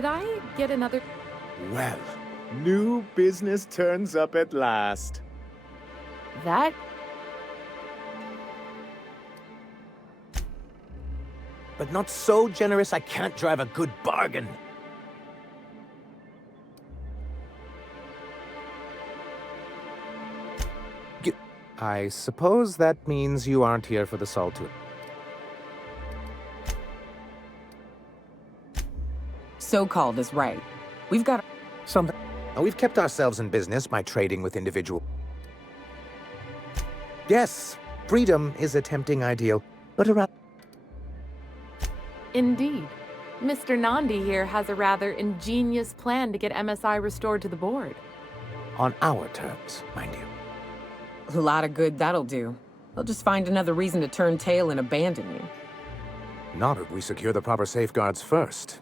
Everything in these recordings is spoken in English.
Could I get another? Well, new business turns up at last. That? But not so generous I can't drive a good bargain. I suppose that means you aren't here for the Saltu. So-called is right. We've got Something. We've kept ourselves in business by trading with individual. Yes, freedom is a tempting ideal, but around. Indeed. Mr. Nandi here has a rather ingenious plan to get MSI restored to the board. On our terms, mind you. a lot of good that'll do. They'll just find another reason to turn tail and abandon you. Not if we secure the proper safeguards first.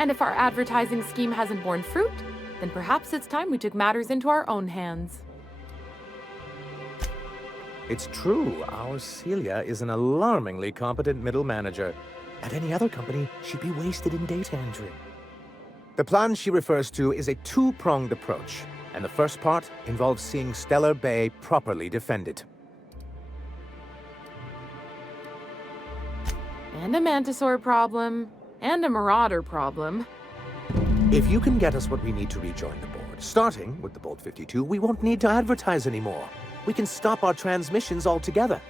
And if our advertising scheme hasn't borne fruit, then perhaps it's time we took matters into our own hands. It's true, our Celia is an alarmingly competent middle manager. At any other company, she'd be wasted in data entry. The plan she refers to is a two-pronged approach, and the first part involves seeing Stellar Bay properly defended. And a Mantisaur problem, and a Marauder problem. If you can get us what we need to rejoin the board, starting with the Bolt 52, we won't need to advertise anymore. We can stop our transmissions altogether.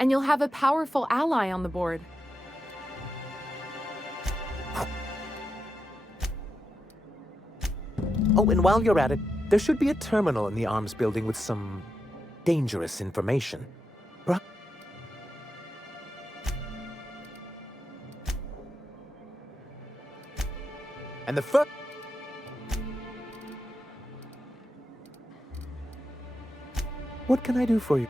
And you'll have a powerful ally on the board. Oh, and while you're at it, there should be a terminal in the arms building with some dangerous information. And the first... What can I do for you?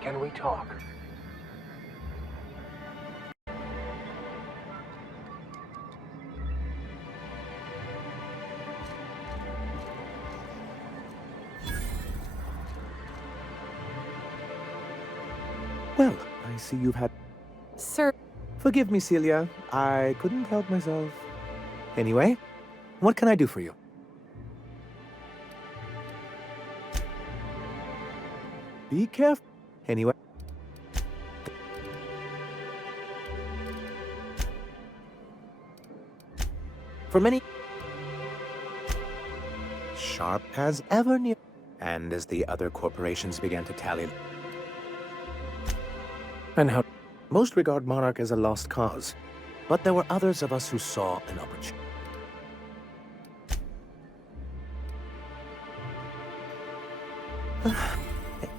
Can we talk? Well, I see you've had... Sir, Forgive me, Celia. I couldn't help myself. Anyway, what can I do for you? Be careful. Anyway. For many... Sharp as ever near... And as the other corporations began to tally... And how... Most regard Monarch as a lost cause. But there were others of us who saw an opportunity.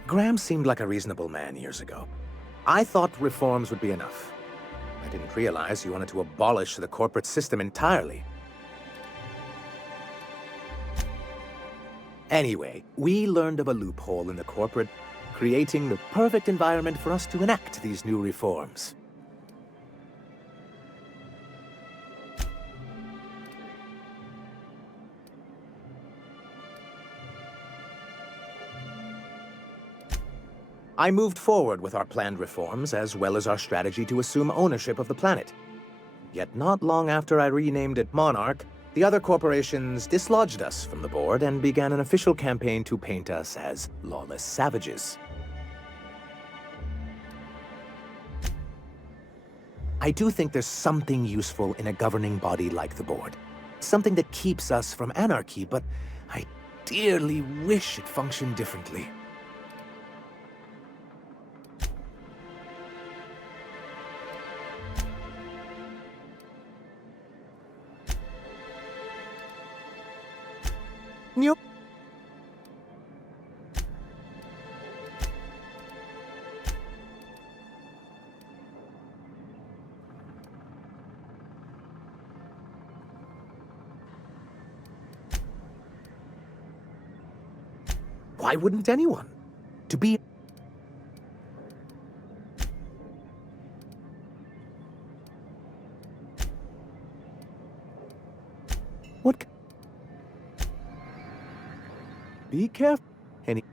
Graham seemed like a reasonable man years ago. I thought reforms would be enough. I didn't realize you wanted to abolish the corporate system entirely. Anyway, we learned of a loophole in the corporate, creating the perfect environment for us to enact these new reforms. I moved forward with our planned reforms, as well as our strategy to assume ownership of the planet. Yet not long after I renamed it Monarch, the other corporations dislodged us from the board and began an official campaign to paint us as lawless savages. I do think there's something useful in a governing body like the board. Something that keeps us from anarchy, but I dearly wish it functioned differently. Nope. Why wouldn't anyone? To be... What... Be careful. Any...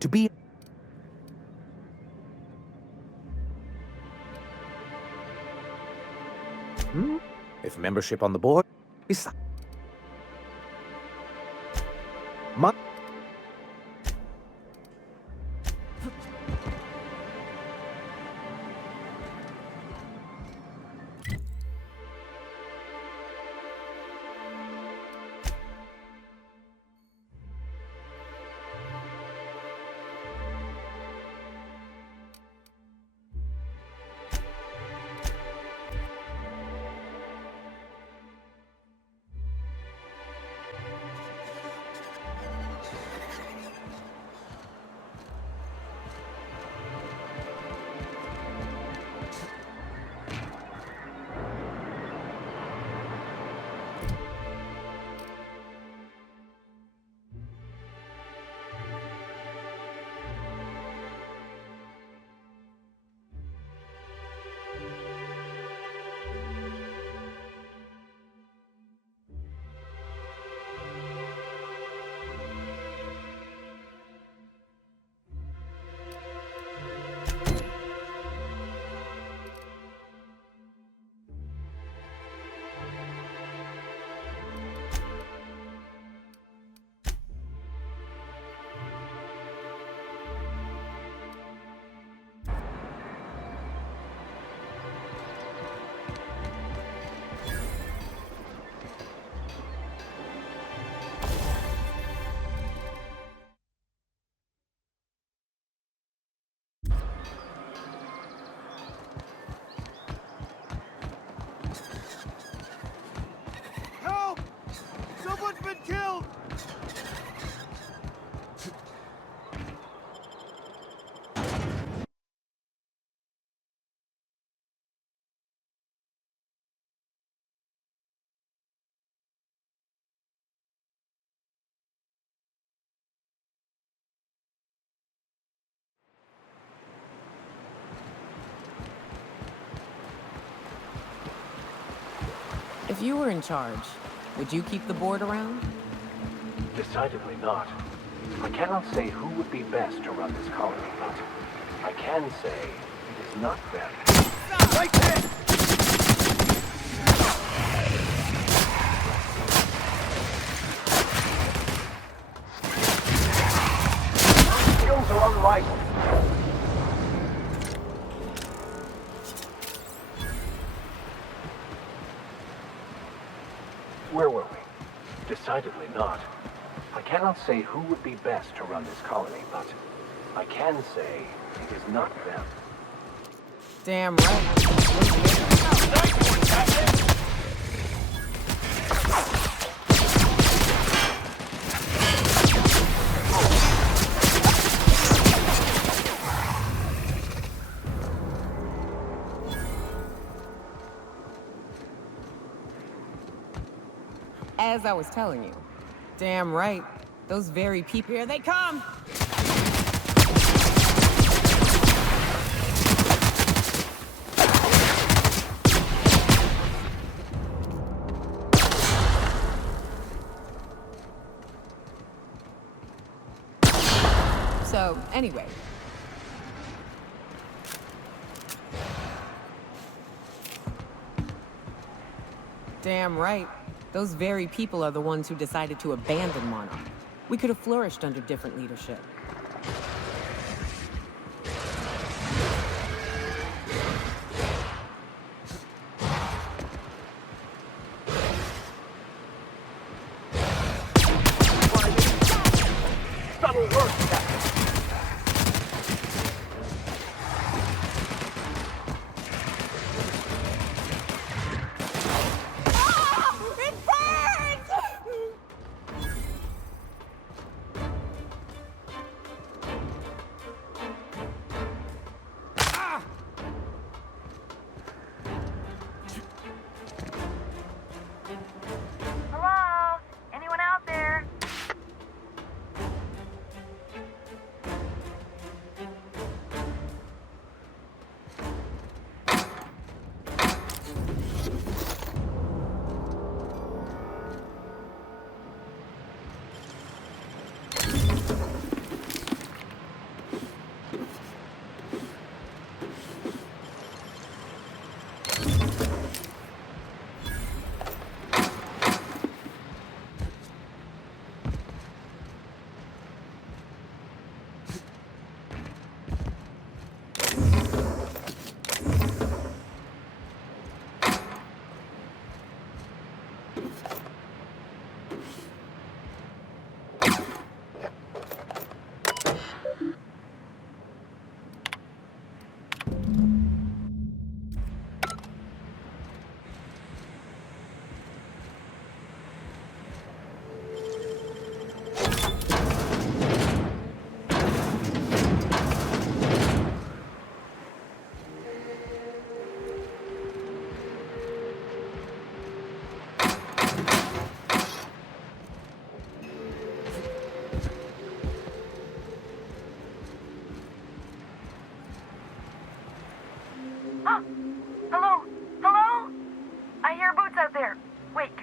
To be... if membership on the board is... My... Help! Someone's been killed! If you were in charge, would you keep the board around? Decidedly not. I cannot say who would be best to run this colony, but I can say it is not them. Right there! Skills are unrivaled. Where were we? Decidedly not. I cannot say who would be best to run this colony, but I can say it is not them. Damn right. As I was telling you. Damn right. Those very people. Here they come! So, anyway. Damn right. Those very people are the ones who decided to abandon Monarch. We could have flourished under different leadership. Subtle work, Captain.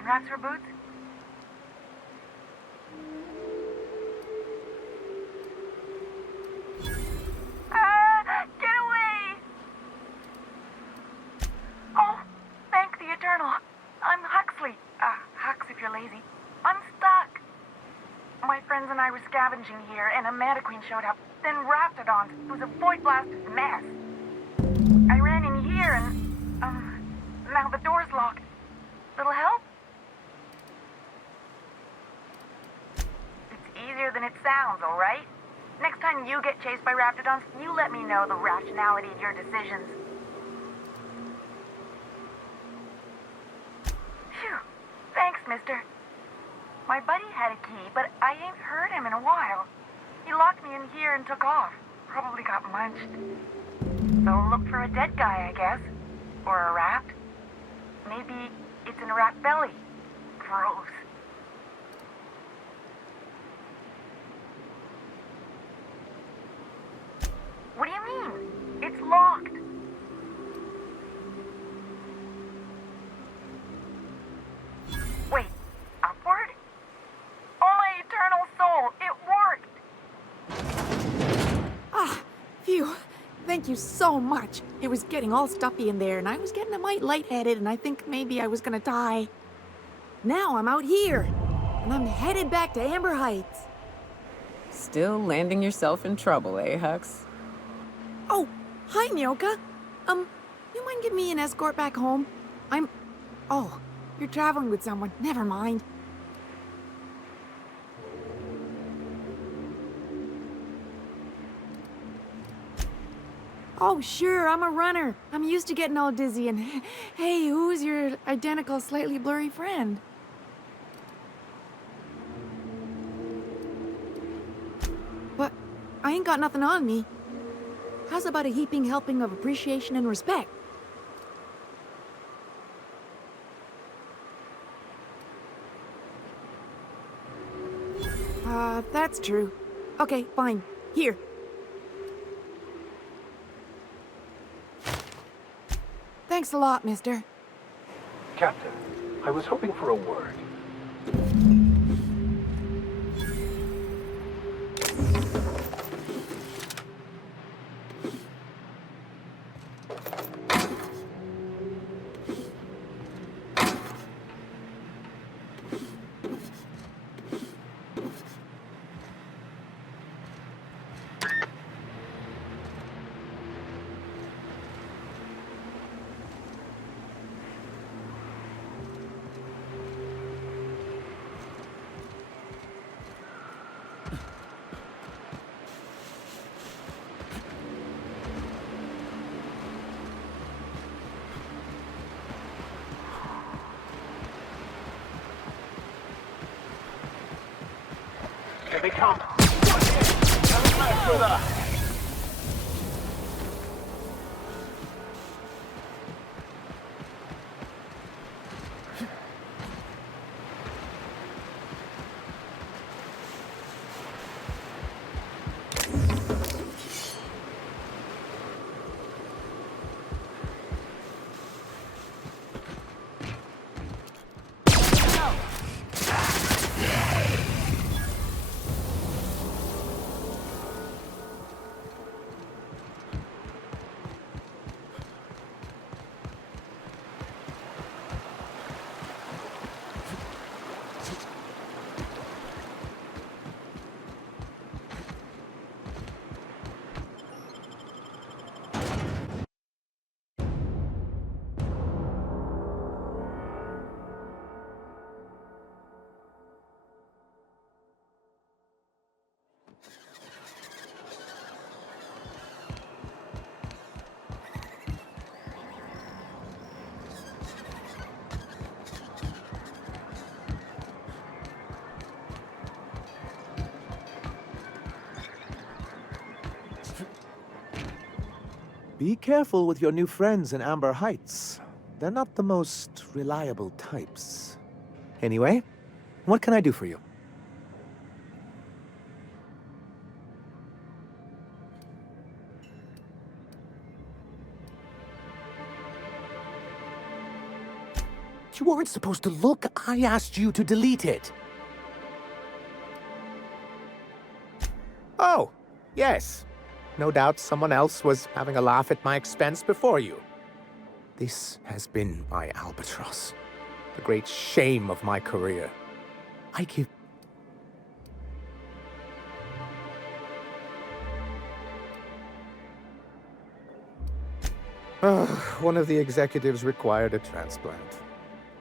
Wraps for boots? Get away! Oh, thank the Eternal. I'm Huxley. Hux if you're lazy. I'm stuck. My friends and I were scavenging here, and a Mantiqueen showed up. Then Raptidons. It was a void-blasted mess. I ran in here, and, now the door's locked. Little help? It's easier than it sounds, all right? Next time you get chased by Raptidons, you let me know the rationality of your decisions. Phew. Thanks, mister. My buddy had a key, but I ain't heard him in a while. He locked me in here and took off. Probably got munched. So look for a dead guy, I guess. Or a rat. Maybe it's in a rat belly. Gross. What do you mean? It's locked. Wait, upward? Oh, my eternal soul, it worked! Ah, phew. Thank you so much. It was getting all stuffy in there, and I was getting a mite lightheaded, and I think maybe I was gonna die. Now I'm out here, and I'm headed back to Amber Heights. Still landing yourself in trouble, eh, Hux? Oh, hi, Myoka. You mind giving me an escort back home? Oh, you're traveling with someone. Never mind. Oh, sure, I'm a runner. I'm used to getting all dizzy, and hey, who's your identical, slightly blurry friend? But I ain't got nothing on me. How's about a heaping helping of appreciation and respect? That's true. Okay, fine. Here. Thanks a lot, mister. Captain, I was hoping for a word. Here they come. Coming back with us. Be careful with your new friends in Amber Heights. They're not the most reliable types. Anyway, what can I do for you? weren't supposed to look. I asked you to delete it. Oh, yes. No doubt someone else was having a laugh at my expense before you. This has been my albatross. The great shame of my career. I give... One of the executives required a transplant.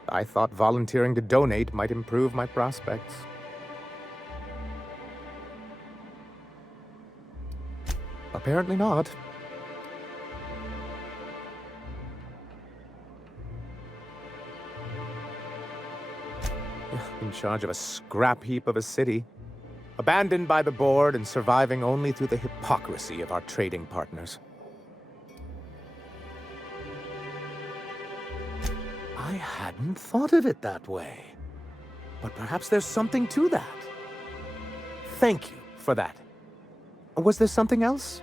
I thought volunteering to donate might improve my prospects. Apparently not. In charge of a scrap heap of a city, abandoned by the board and surviving only through the hypocrisy of our trading partners. I hadn't thought of it that way. But perhaps there's something to that. Thank you for that. Was there something else?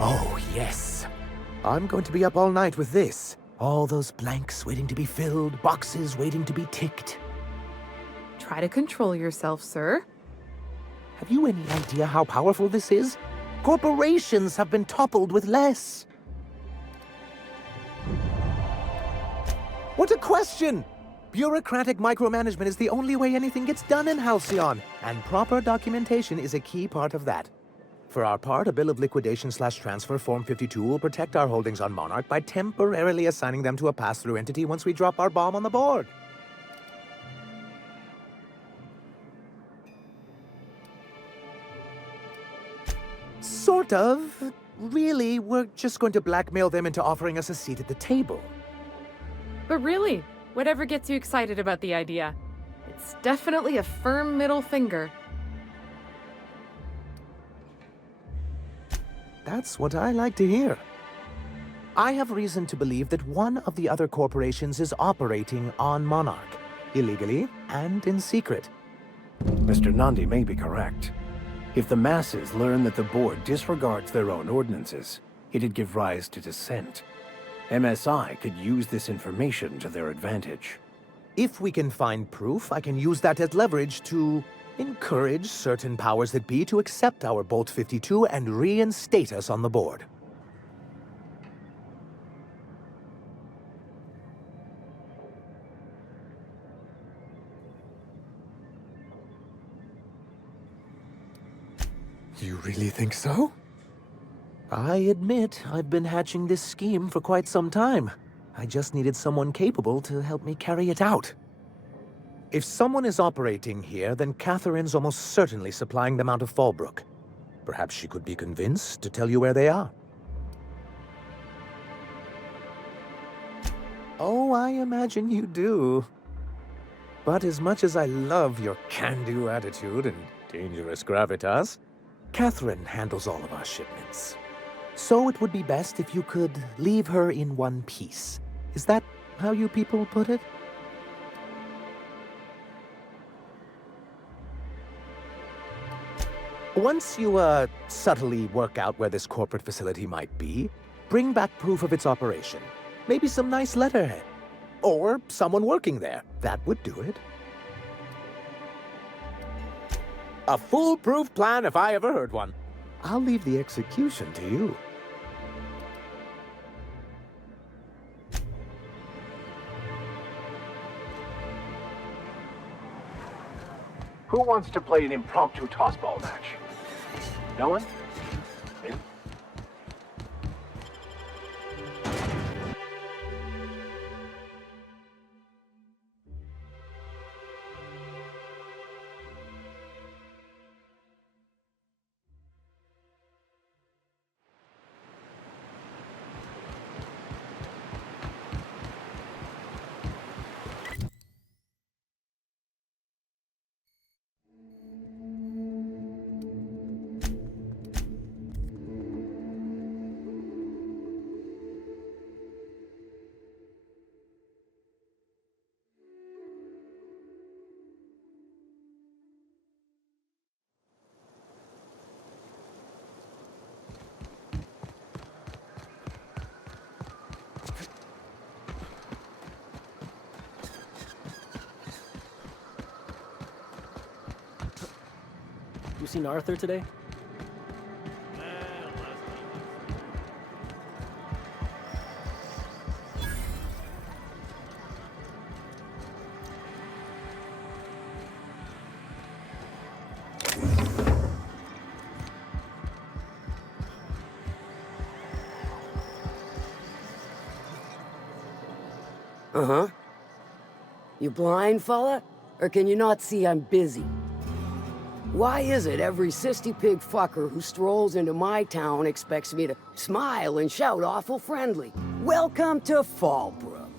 Oh, yes. I'm going to be up all night with this. All those blanks waiting to be filled, boxes waiting to be ticked. Try to control yourself, sir. Have you any idea how powerful this is? Corporations have been toppled with less. What a question! Bureaucratic micromanagement is the only way anything gets done in Halcyon, and proper documentation is a key part of that. For our part, a bill of liquidation/transfer Form 52 will protect our holdings on Monarch by temporarily assigning them to a pass-through entity once we drop our bomb on the board. Sort of. Really, we're just going to blackmail them into offering us a seat at the table. But really, whatever gets you excited about the idea. It's definitely a firm middle finger. That's what I like to hear. I have reason to believe that one of the other corporations is operating on Monarch, illegally and in secret. Mr. Nandi may be correct. If the masses learn that the board disregards their own ordinances, it'd give rise to dissent. MSI could use this information to their advantage. If we can find proof, I can use that as leverage to encourage certain powers that be to accept our Bolt 52 and reinstate us on the board. You really think so? I admit I've been hatching this scheme for quite some time. I just needed someone capable to help me carry it out. If someone is operating here, then Catherine's almost certainly supplying them out of Fallbrook. Perhaps she could be convinced to tell you where they are. Oh, I imagine you do. But as much as I love your can-do attitude and dangerous gravitas, Catherine handles all of our shipments. So it would be best if you could leave her in one piece. Is that how you people put it? Once you, subtly work out where this corporate facility might be, bring back proof of its operation. Maybe some nice letterhead. Or someone working there. That would do it. A foolproof plan if I ever heard one. I'll leave the execution to you. Who wants to play an impromptu tossball match? No one? Really? you seen Arthur today? Uh-huh. You blind, fella? Or can you not see I'm busy? Why is it every sissy pig fucker who strolls into my town expects me to smile and shout awful friendly? Welcome to Fallbrook.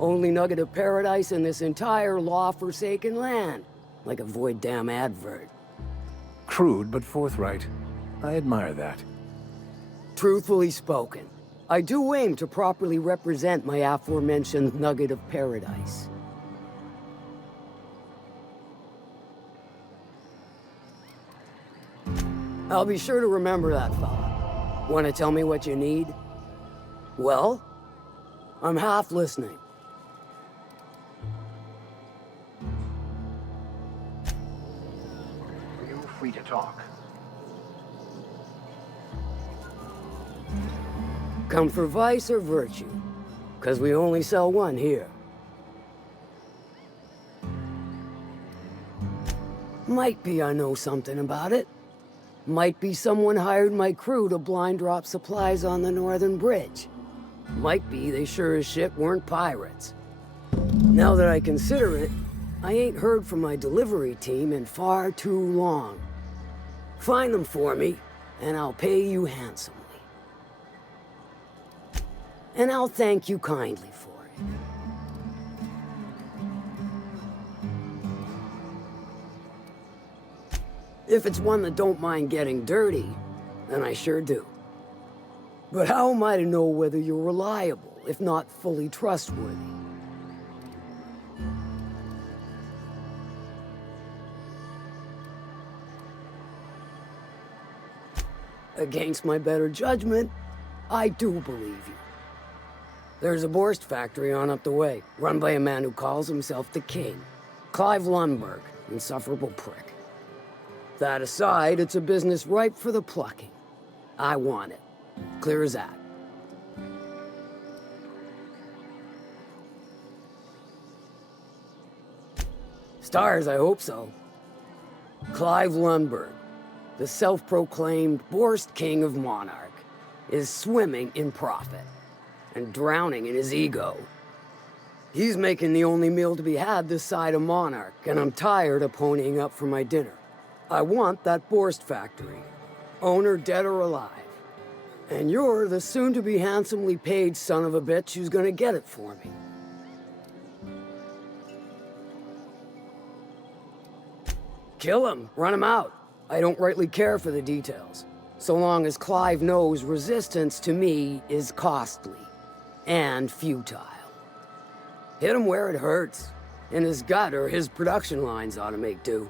Only nugget of paradise in this entire law-forsaken land. Like a void damn advert. Crude but forthright. I admire that. Truthfully spoken, I do aim to properly represent my aforementioned nugget of paradise. I'll be sure to remember that, fella. Want to tell me what you need? Well, I'm half listening. Feel free to talk. Come for vice or virtue? 'Cause we only sell one here. Might be I know something about it. Might be someone hired my crew to blind drop supplies on the northern bridge. Might be they sure as shit weren't pirates. Now that I consider it, I ain't heard from my delivery team in far too long. Find them for me, and I'll pay you handsomely. And I'll thank you kindly for it. If it's one that don't mind getting dirty, then I sure do. But how am I to know whether you're reliable, if not fully trustworthy? Against my better judgment, I do believe you. There's a Borst factory on up the way, run by a man who calls himself the King. Clive Lundberg, insufferable prick. That aside, it's a business ripe for the plucking. I want it. Clear as that. Stars, I hope so. Clive Lundberg, the self-proclaimed Borst King of Monarch, is swimming in profit and drowning in his ego. He's making the only meal to be had this side of Monarch, and I'm tired of ponying up for my dinner. I want that Borst factory, owner dead or alive. And you're the soon-to-be handsomely paid son of a bitch who's gonna get it for me. Kill him, run him out. I don't rightly care for the details, so long as Clive knows resistance to me is costly and futile. Hit him where it hurts. In his gut, or his production lines ought to make do.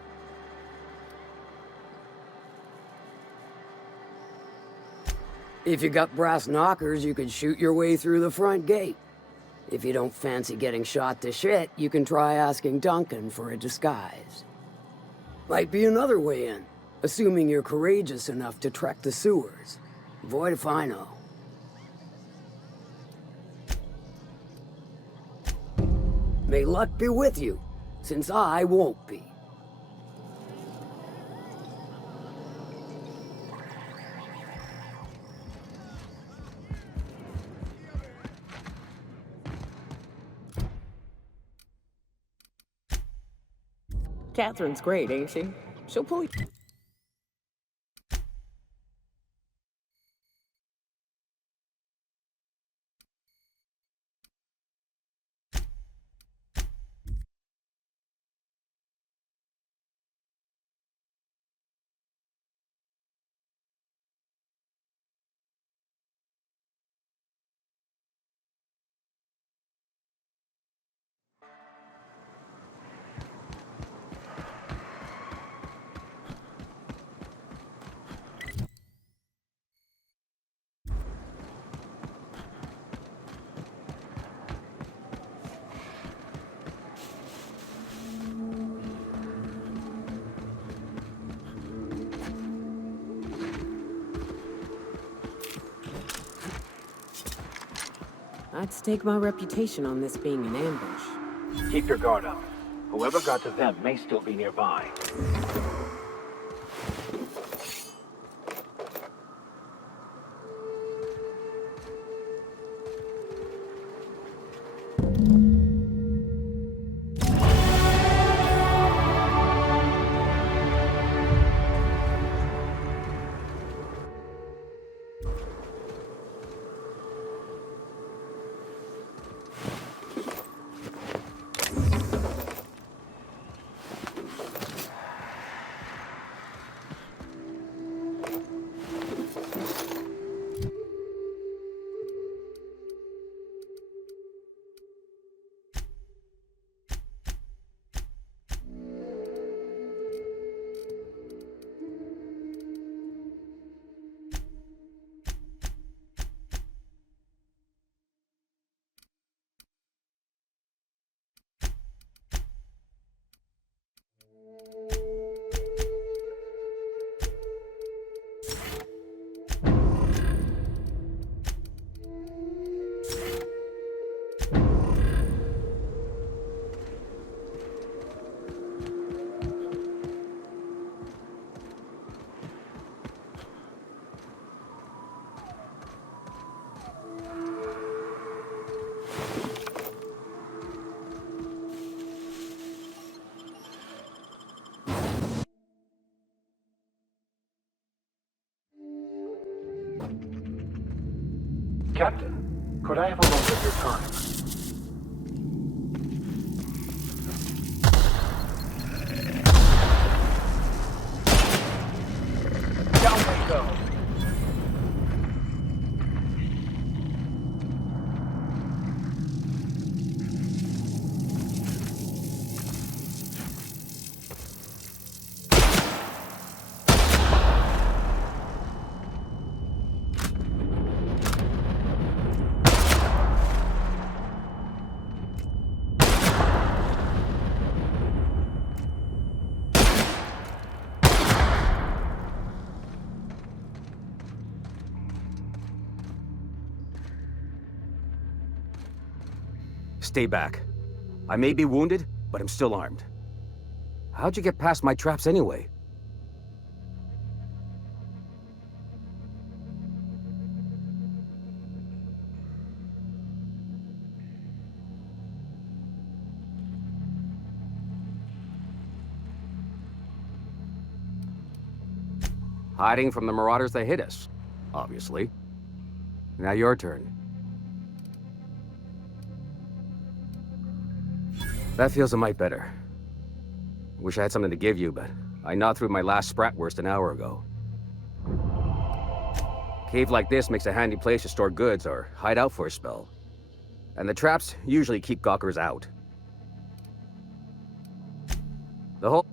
If you got brass knockers, you could shoot your way through the front gate. If you don't fancy getting shot to shit, you can try asking Duncan for a disguise. Might be another way in, assuming you're courageous enough to trek the sewers. Void if I know. May luck be with you, since I won't be. Catherine's great, ain't she? She'll pull you. I'd stake my reputation on this being an ambush. Keep your guard up. Whoever got to them may still be nearby. Captain, could I have a moment of your time? Down they go. Stay back. I may be wounded, but I'm still armed. How'd you get past my traps anyway? Hiding from the marauders that hit us, obviously. Now your turn. That feels a mite better. Wish I had something to give you, but I gnawed through my last Spratwurst an hour ago. Cave like this makes a handy place to store goods or hide out for a spell. And the traps usually keep gawkers out. The whole...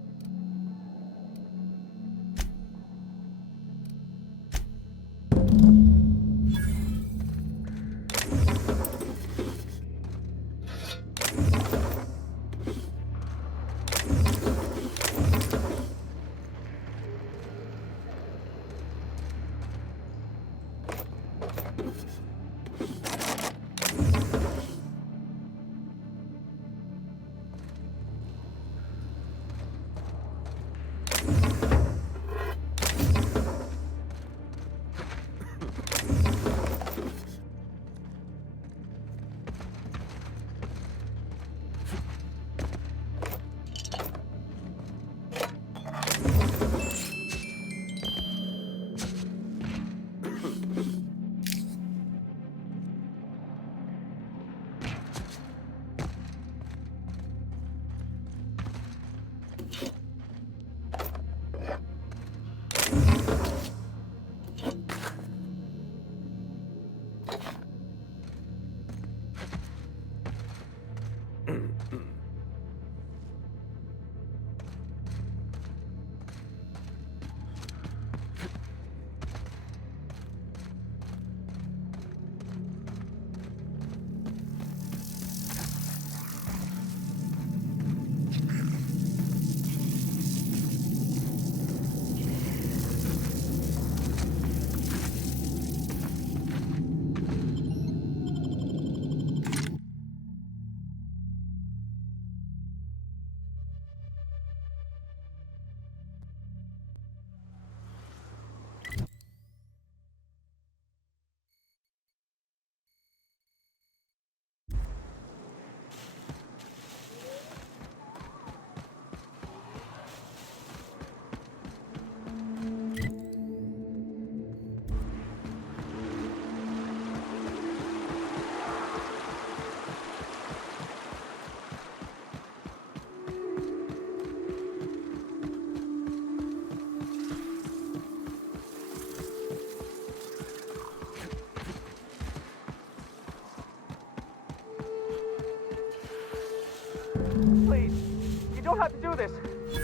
don't have to do this.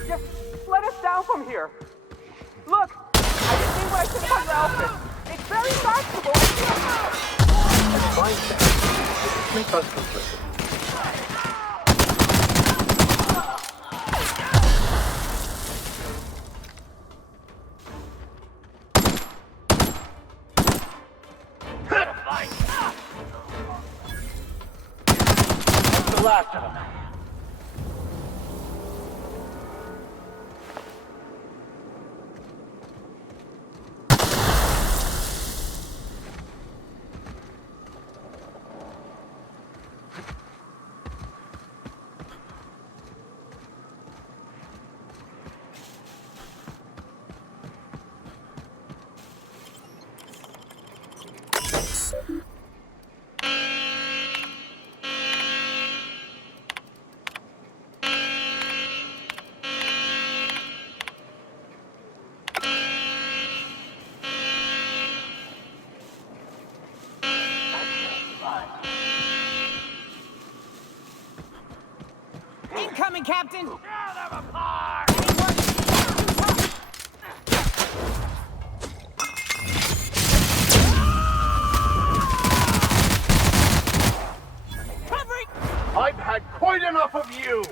Just let us down from here. Look, I didn't mean what I said about your outfit. It's very fashionable. Fine, then. Make us complicit. The last of them. Incoming, Captain! I've had quite enough of you!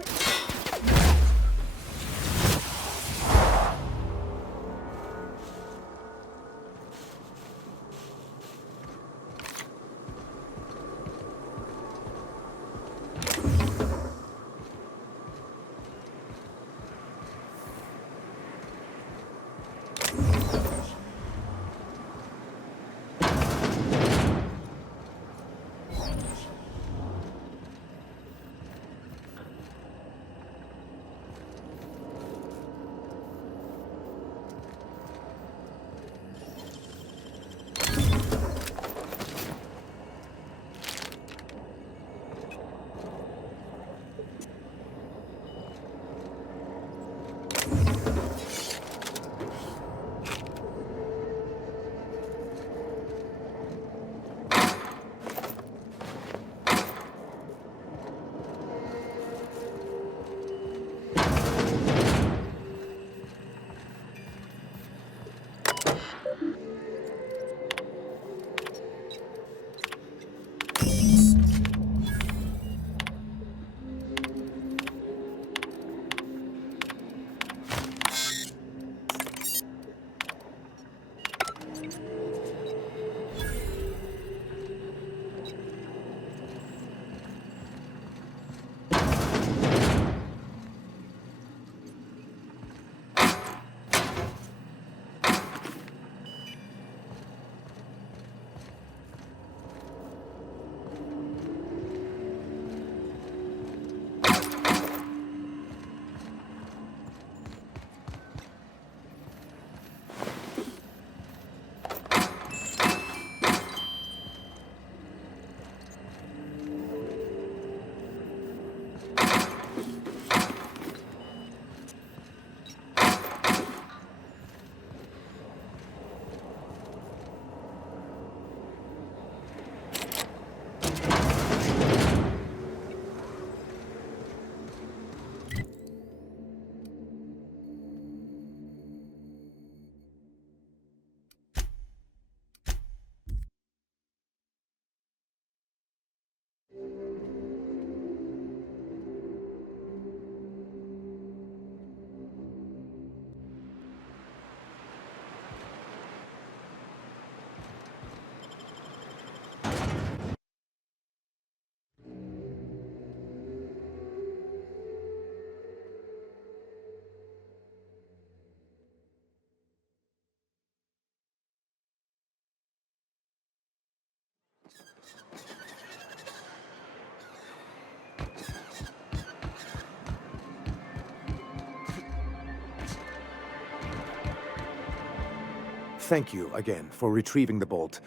Thank you again for retrieving the bolt.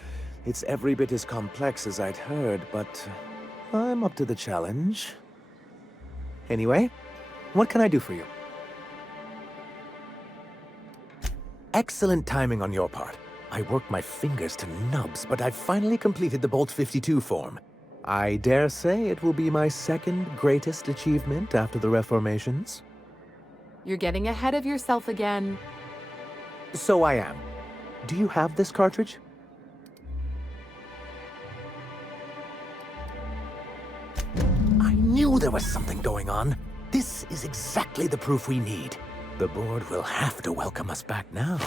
It's every bit as complex as I'd heard, but I'm up to the challenge. Anyway, what can I do for you? Excellent timing on your part. I worked my fingers to nubs, but I've finally completed the Bolt 52 form. I dare say it will be my second greatest achievement after the Reformations. You're getting ahead of yourself again. So I am. Do you have this cartridge? I knew there was something going on. This is exactly the proof we need. The board will have to welcome us back now.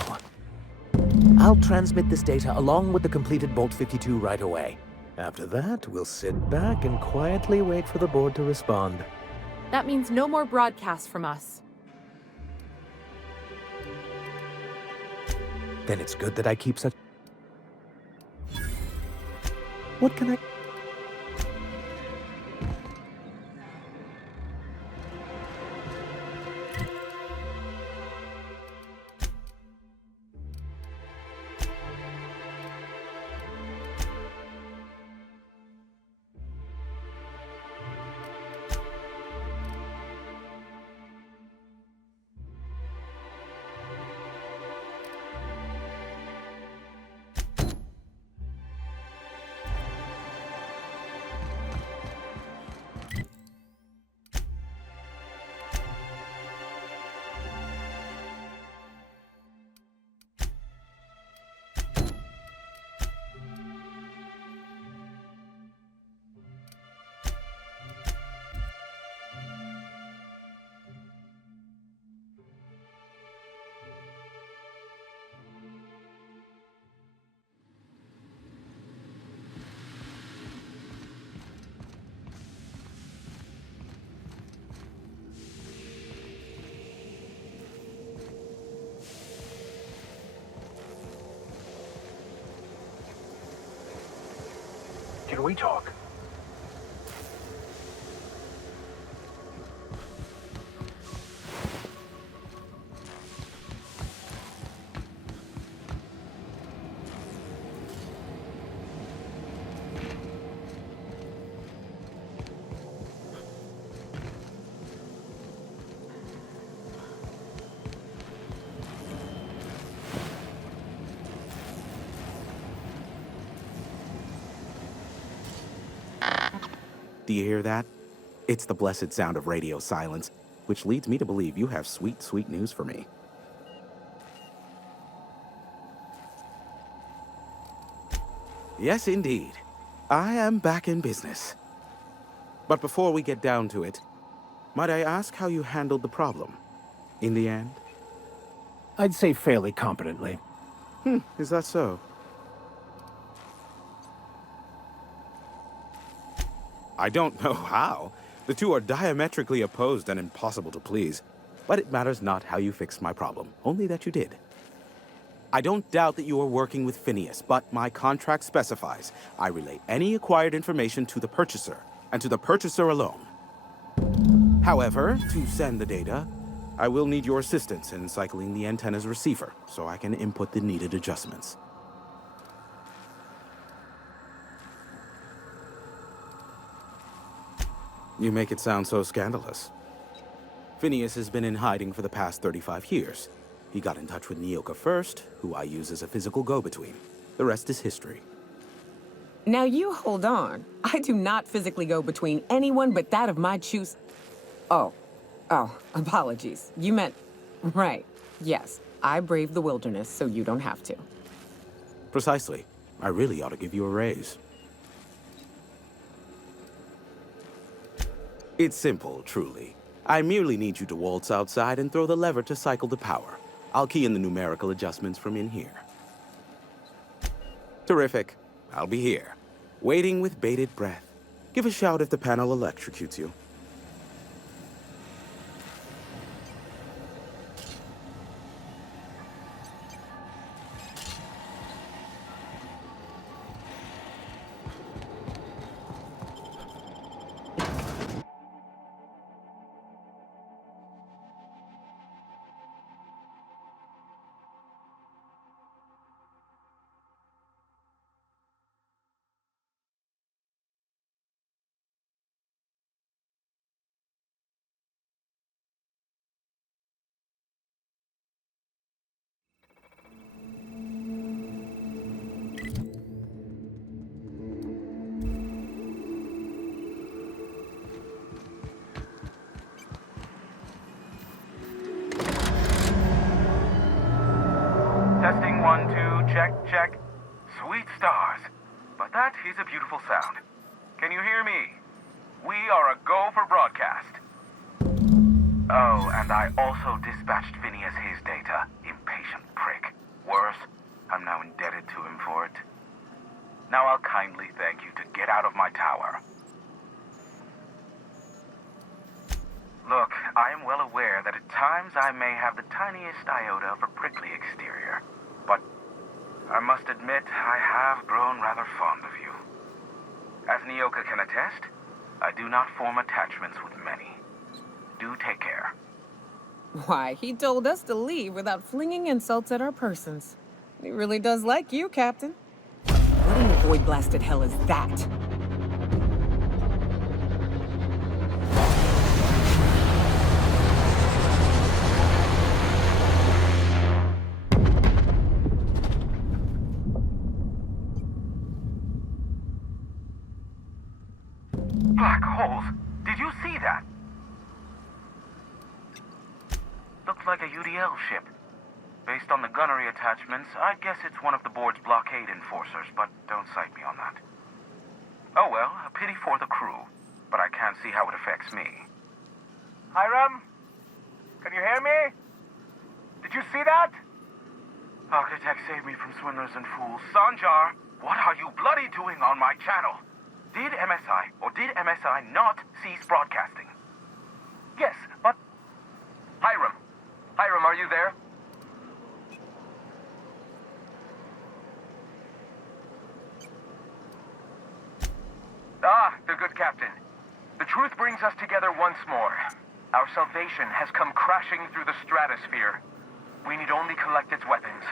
I'll transmit this data along with the completed Bolt 52 right away. After that, we'll sit back and quietly wait for the board to respond. That means no more broadcasts from us. Then it's good that I keep such... What can I... Can we talk? Do you hear that? It's the blessed sound of radio silence, which leads me to believe you have sweet, sweet news for me. Yes, indeed. I am back in business. But before we get down to it, might I ask how you handled the problem? In the end? I'd say fairly competently. Is that so? I don't know how. The two are diametrically opposed and impossible to please. But it matters not how you fixed my problem, only that you did. I don't doubt that you are working with Phineas, but my contract specifies I relay any acquired information to the purchaser, and to the purchaser alone. However, to send the data, I will need your assistance in cycling the antenna's receiver, so I can input the needed adjustments. You make it sound so scandalous. Phineas has been in hiding for the past 35 years. He got in touch with Nyoka first, who I use as a physical go-between. The rest is history. Now you hold on. I do not physically go between anyone but that of my choose. Oh, apologies. You meant, right. Yes, I braved the wilderness, so you don't have to. Precisely. I really ought to give you a raise. It's simple, truly. I merely need you to waltz outside and throw the lever to cycle the power. I'll key in the numerical adjustments from in here. Terrific. I'll be here, waiting with bated breath. Give a shout if the panel electrocutes you. Check, check. Sweet stars. But that is a beautiful sound. Can you hear me? We are a go for broadcast. Oh, and I also dispatched Phineas his data. Impatient prick. Worse, I'm now indebted to him for it. Now I'll kindly thank you to get out of my tower. Look, I am well aware that at times I may have the tiniest iota of a prickly exterior, but I must admit I have grown rather fond of you. As Nyoka can attest, I do not form attachments with many. Do take care. Why, he told us to leave without flinging insults at our persons. He really does like you, Captain. What in the void-blasted hell is that? Black holes! Did you see that? Looks like a UDL ship. Based on the gunnery attachments, I'd guess it's one of the board's blockade enforcers, but don't cite me on that. Oh well, a pity for the crew, but I can't see how it affects me. Hiram? Can you hear me? Did you see that? Architect, save me from swindlers and fools. Sanjar, what are you bloody doing on my channel? Did MSI or did MSI not cease broadcasting? Yes, but... Hiram! Hiram, are you there? Ah, the good captain. The truth brings us together once more. Our salvation has come crashing through the stratosphere. We need only collect its weapons.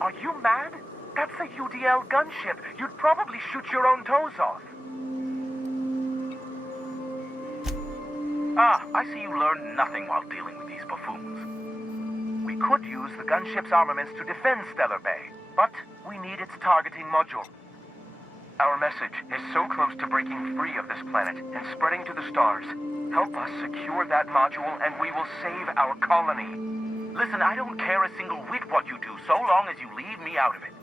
Are you mad? That's a UDL gunship. You'd probably shoot your own toes off. Ah, I see you learned nothing while dealing with these buffoons. We could use the gunship's armaments to defend Stellar Bay, but we need its targeting module. Our message is so close to breaking free of this planet and spreading to the stars. Help us secure that module and we will save our colony. Listen, I don't care a single whit what you do, so long as you leave me out of it.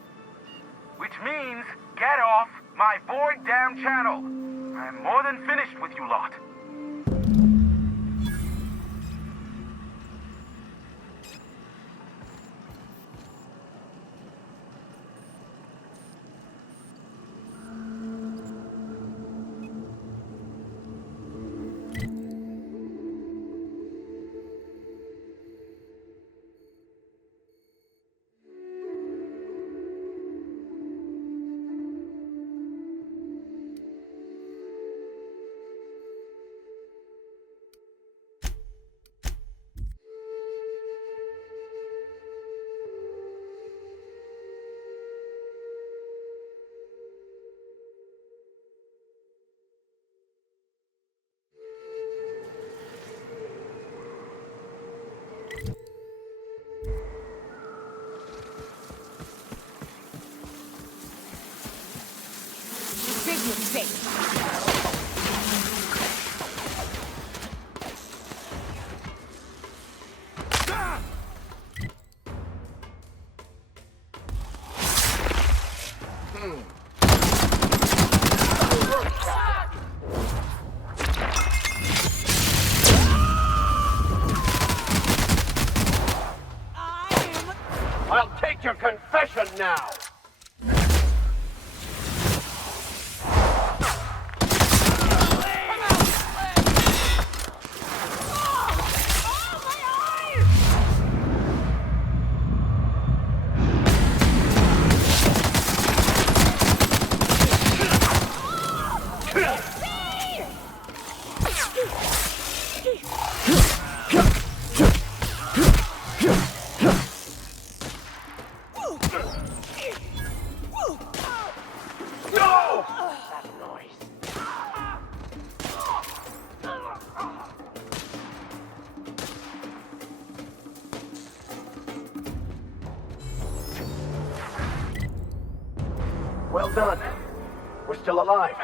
Which means, get off my void damn channel. I'm more than finished with you lot. I'll take your confession now! Well done. We're still alive.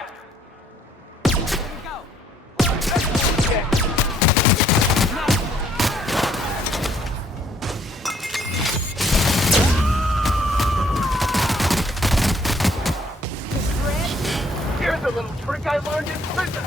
a little trick I learned in prison.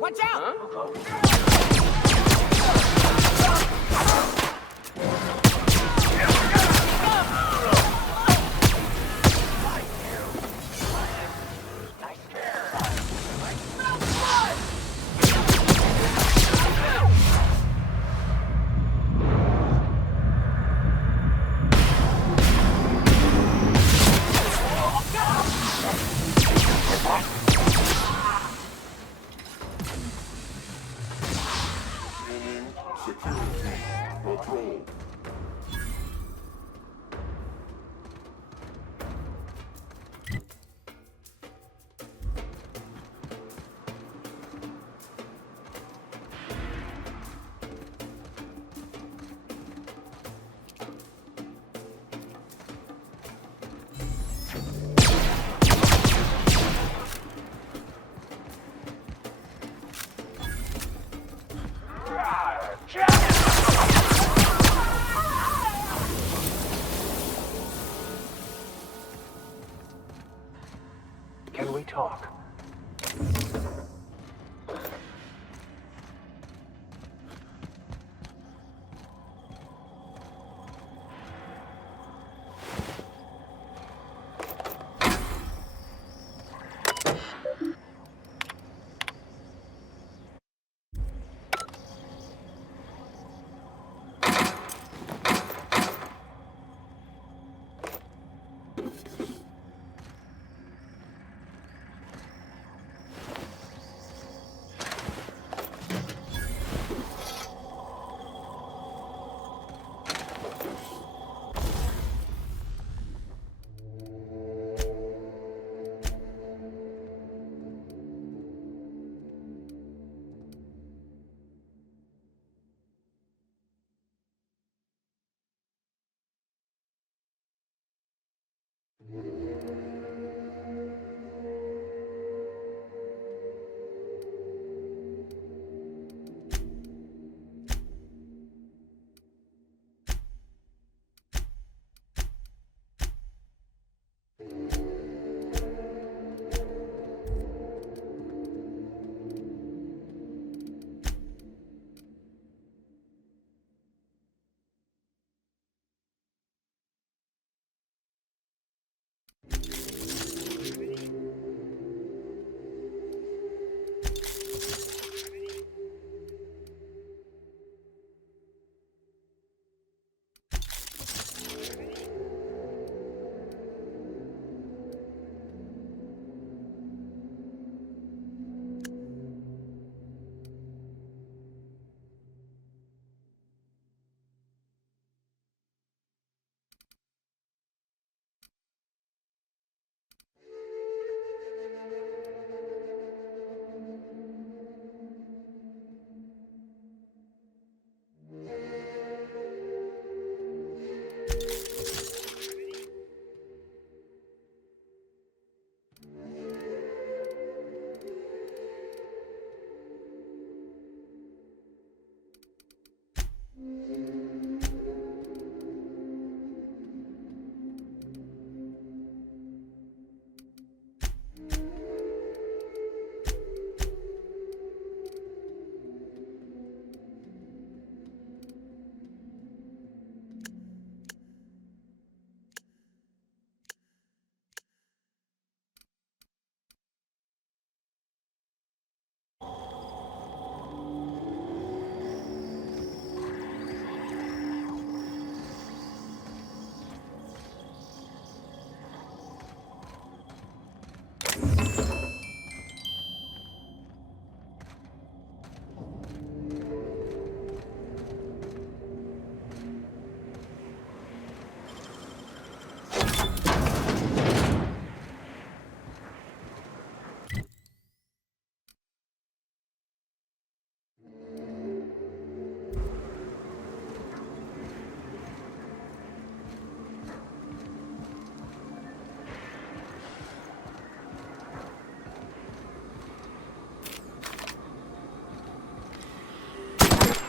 Watch out! Can we talk?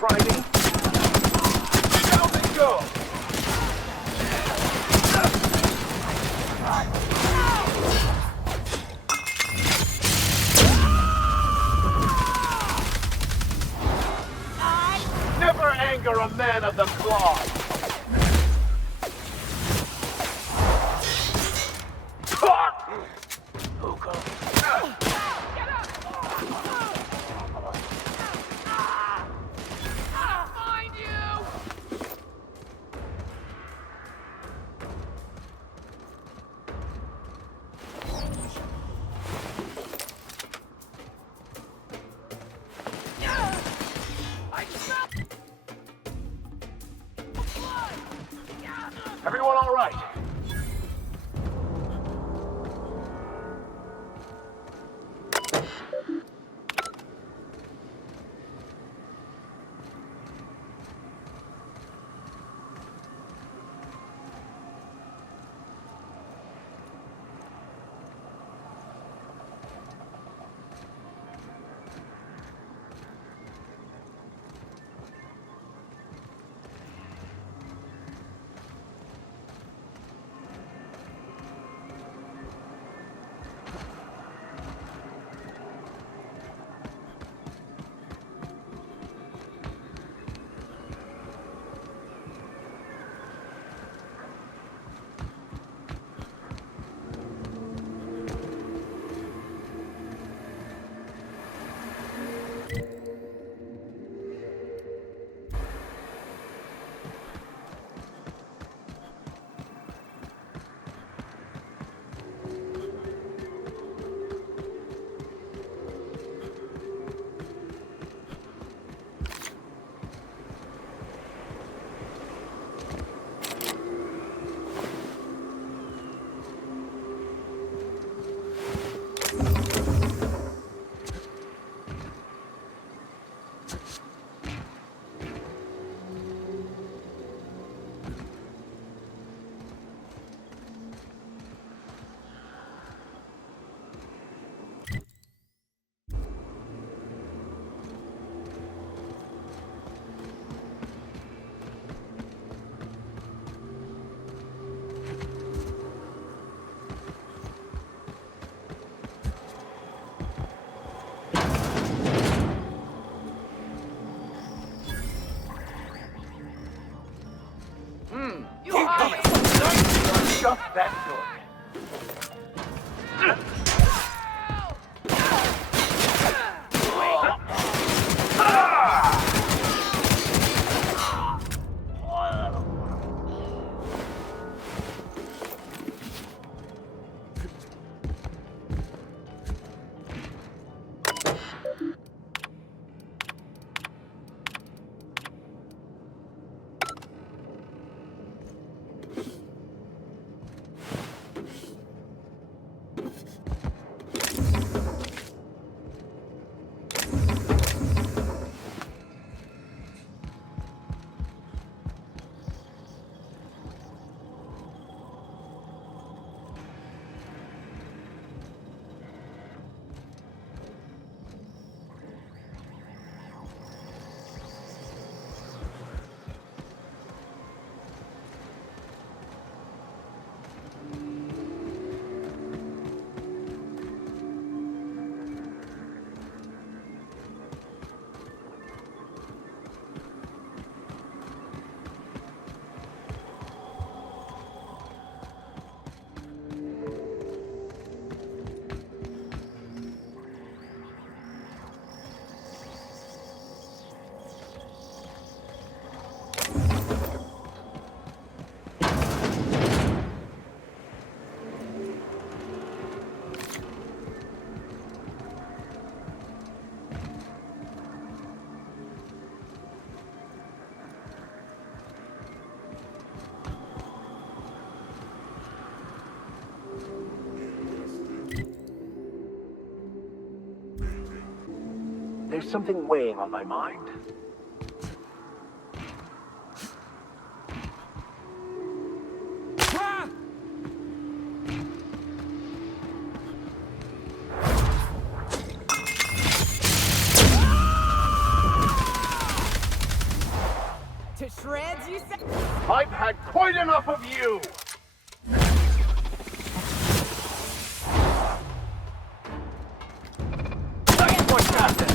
try me? Down they go! Never anger a man of the cloth! Everyone all right? Just that good. There's something weighing on my mind. enough of you! Nice one, Captain!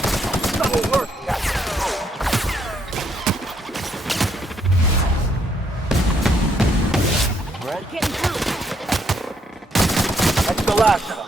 Subtle work, Captain! We're getting through! That's the last of them.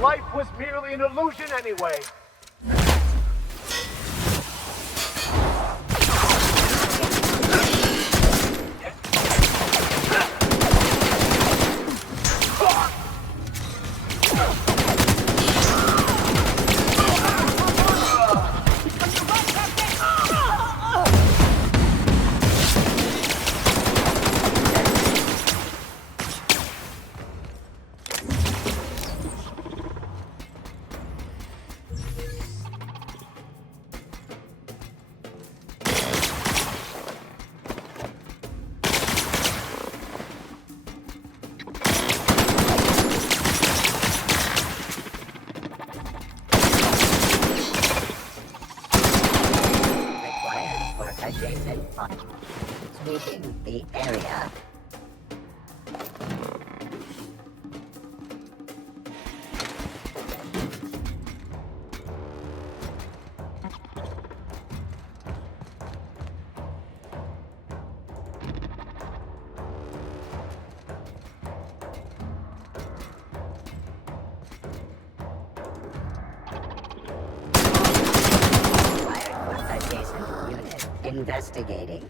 Life was merely an illusion anyway. Sweeping the area. Adjacent unit investigating.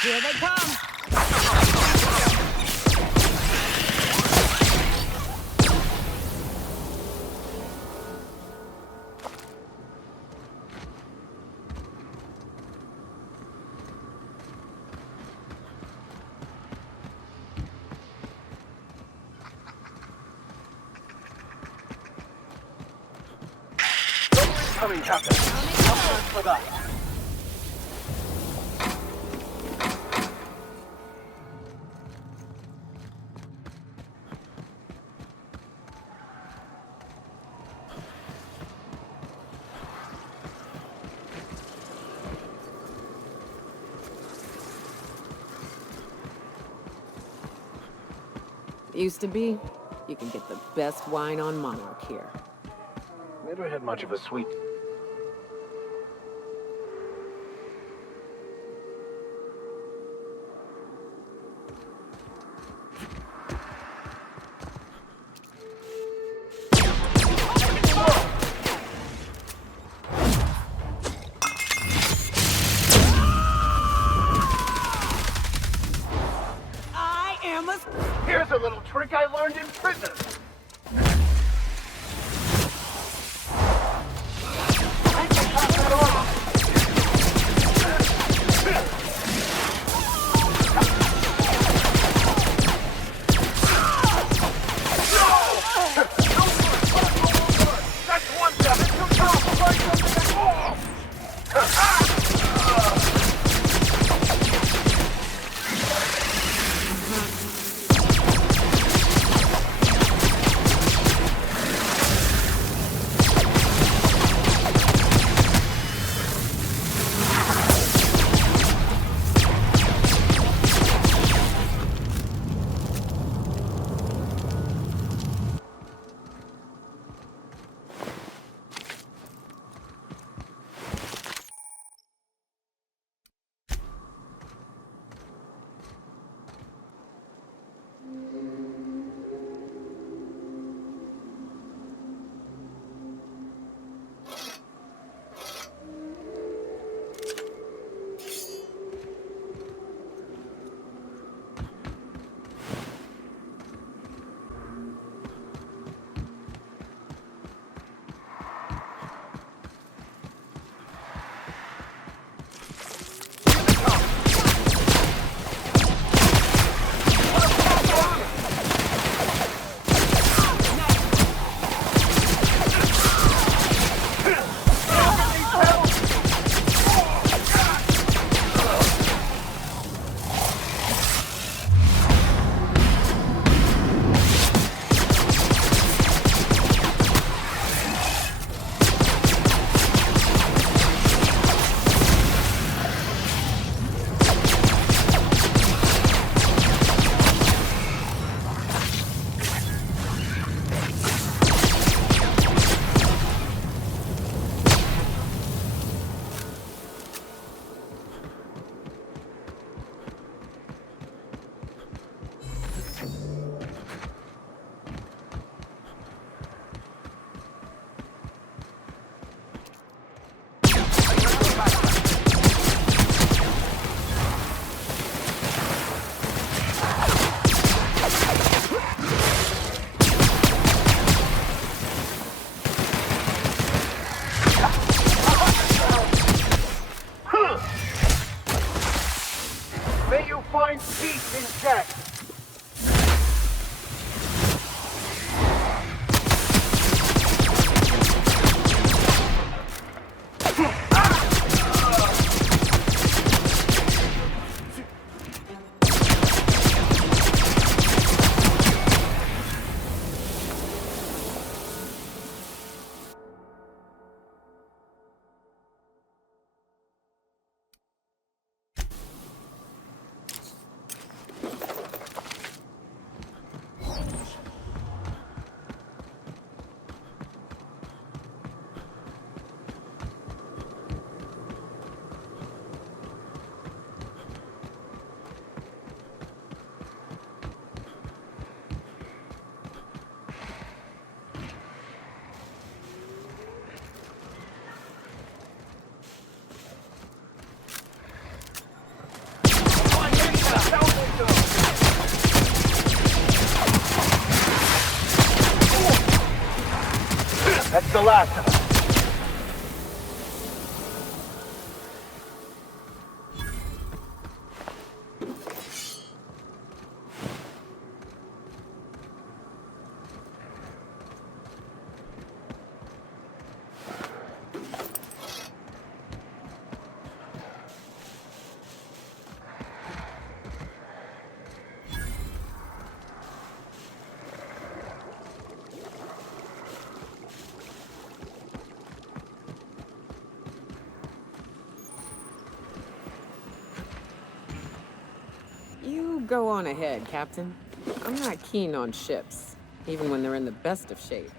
Here they come! Coming, Captain. For that. Used to be, you can get the best wine on Monarch here. Never had much of a sweet. Here's a little trick I learned in prison. That's one step. It's too tough to fight something at all. May you find peace in death. the last of us. You go on ahead, Captain. I'm not keen on ships, even when they're in the best of shape.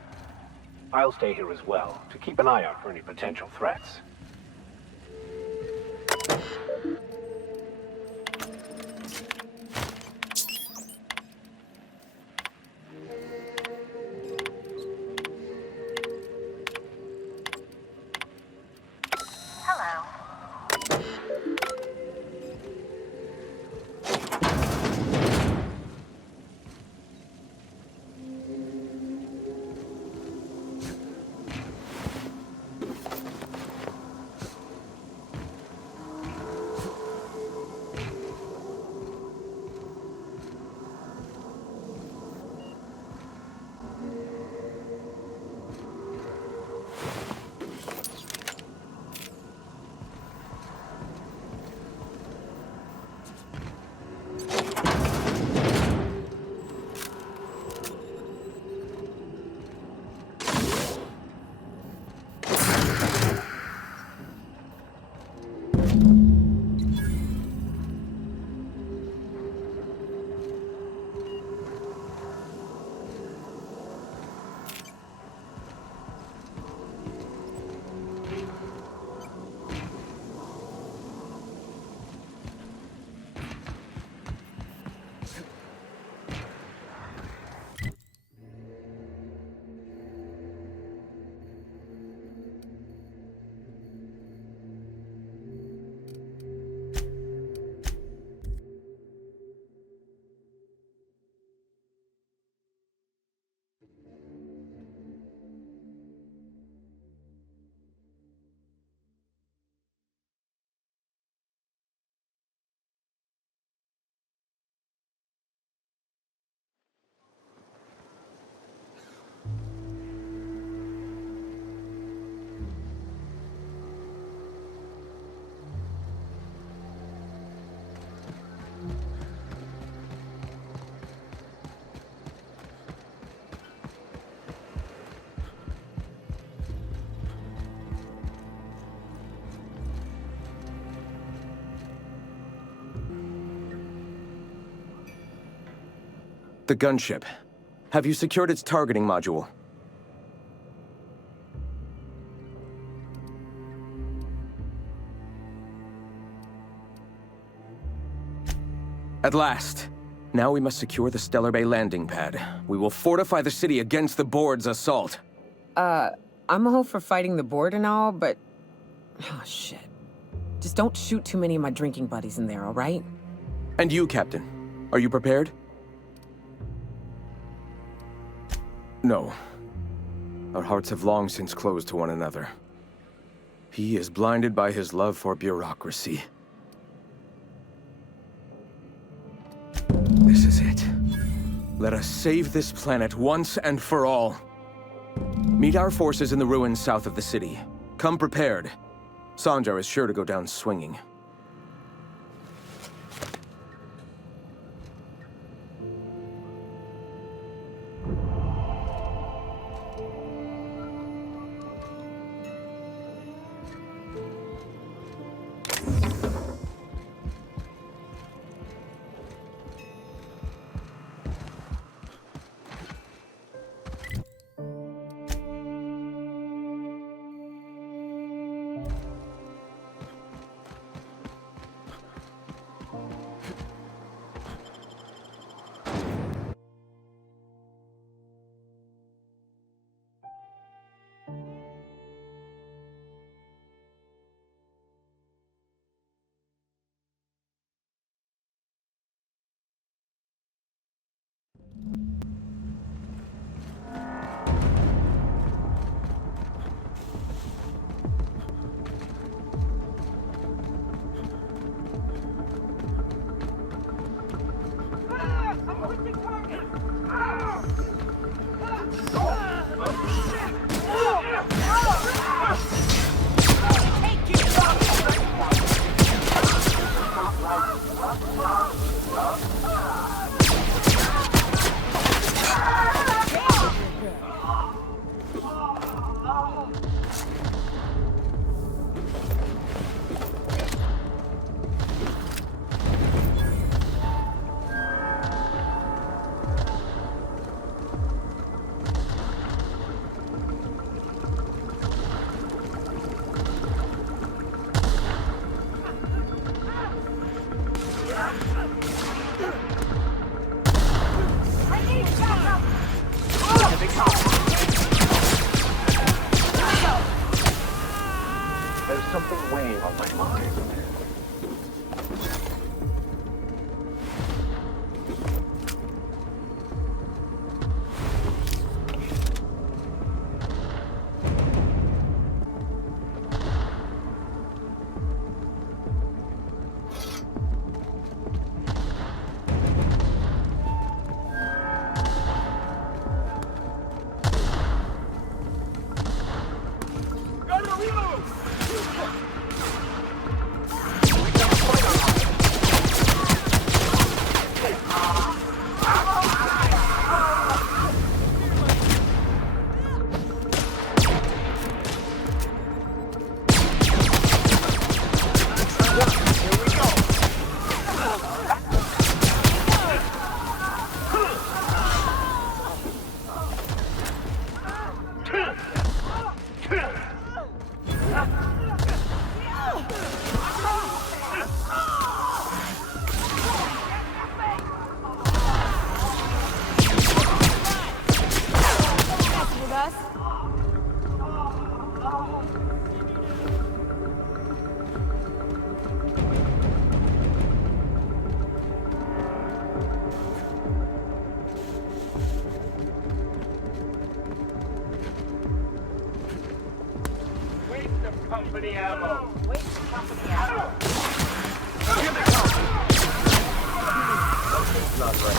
I'll stay here as well, to keep an eye out for any potential threats. The gunship. Have you secured its targeting module? At last. Now we must secure the Stellar Bay landing pad. We will fortify the city against the Board's assault. I'm all for fighting the Board and all, but... Oh, shit. Just don't shoot too many of my drinking buddies in there, all right? And you, Captain. Are you prepared? No. Our hearts have long since closed to one another. He is blinded by his love for bureaucracy. This is it. Let us save this planet once and for all. Meet our forces in the ruins south of the city. Come prepared. Sanjar is sure to go down swinging. There's something weighing on my mind. Company ammo. Wait for company ammo. Here they come. Something's not right.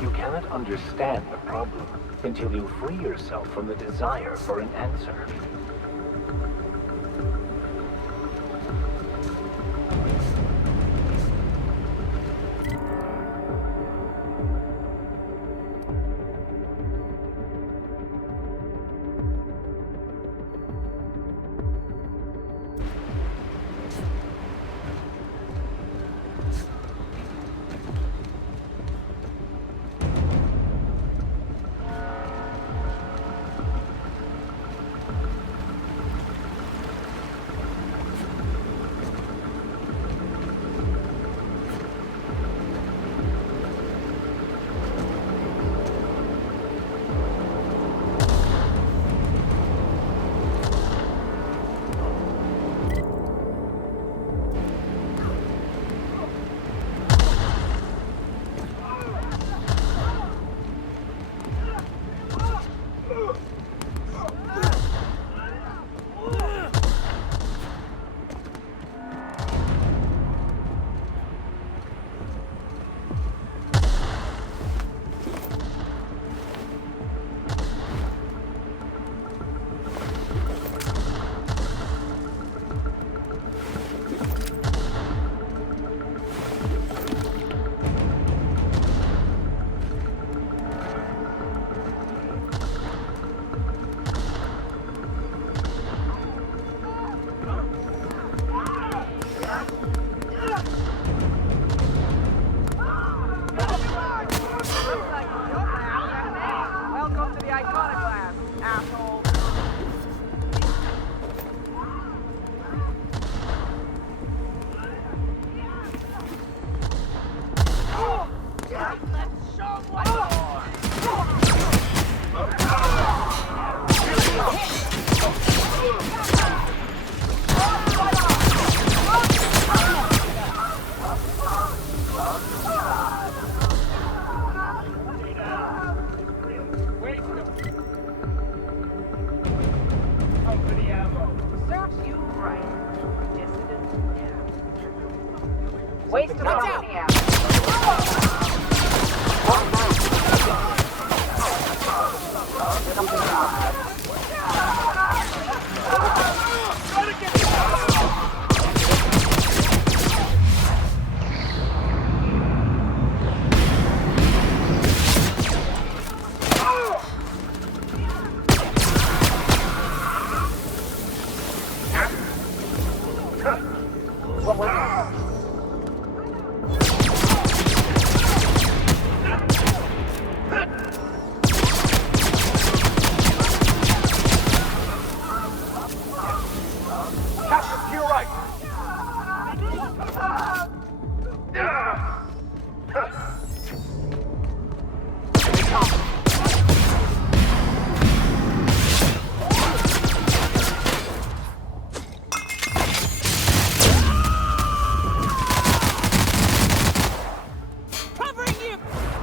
You cannot understand the problem until you free yourself from the desire for an answer.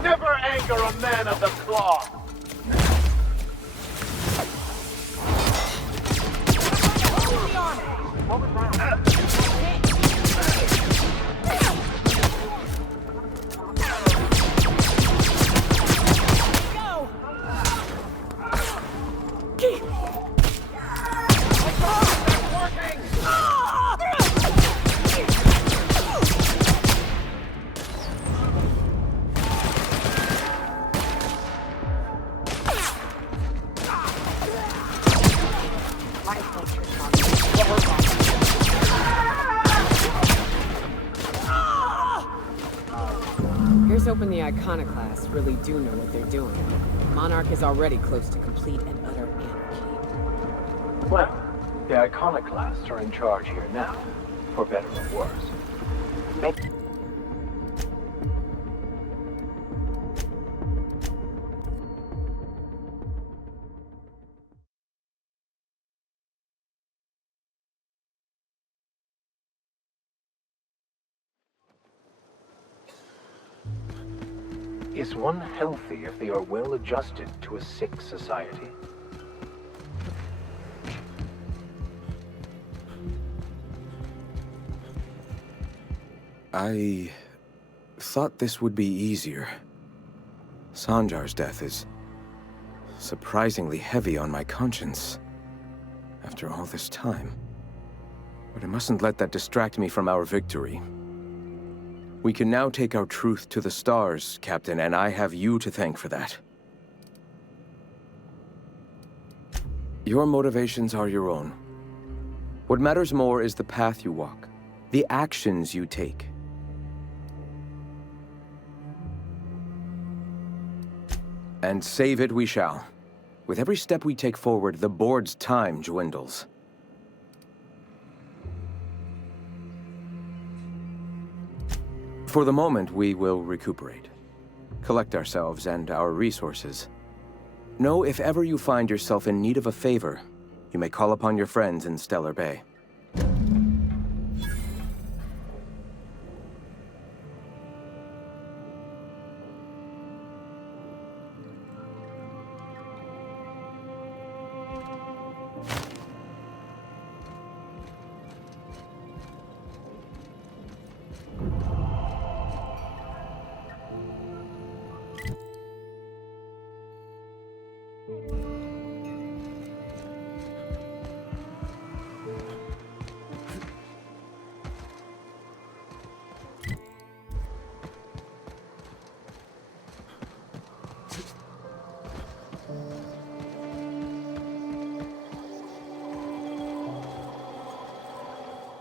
Never anger a man of the cloth! Here's hoping the Iconoclasts really do know what they're doing. Monarch is already close to complete and utter anarchy. Well, the Iconoclasts are in charge here now, for better or worse. Is one healthy if they are well adjusted to a sick society? I thought this would be easier. Sanjar's death is surprisingly heavy on my conscience after all this time. But I mustn't let that distract me from our victory. We can now take our truth to the stars, Captain, and I have you to thank for that. Your motivations are your own. What matters more is the path you walk, the actions you take. And save it we shall. With every step we take forward, the board's time dwindles. For the moment, we will recuperate, collect ourselves and our resources. Know if ever you find yourself in need of a favor, you may call upon your friends in Stellar Bay.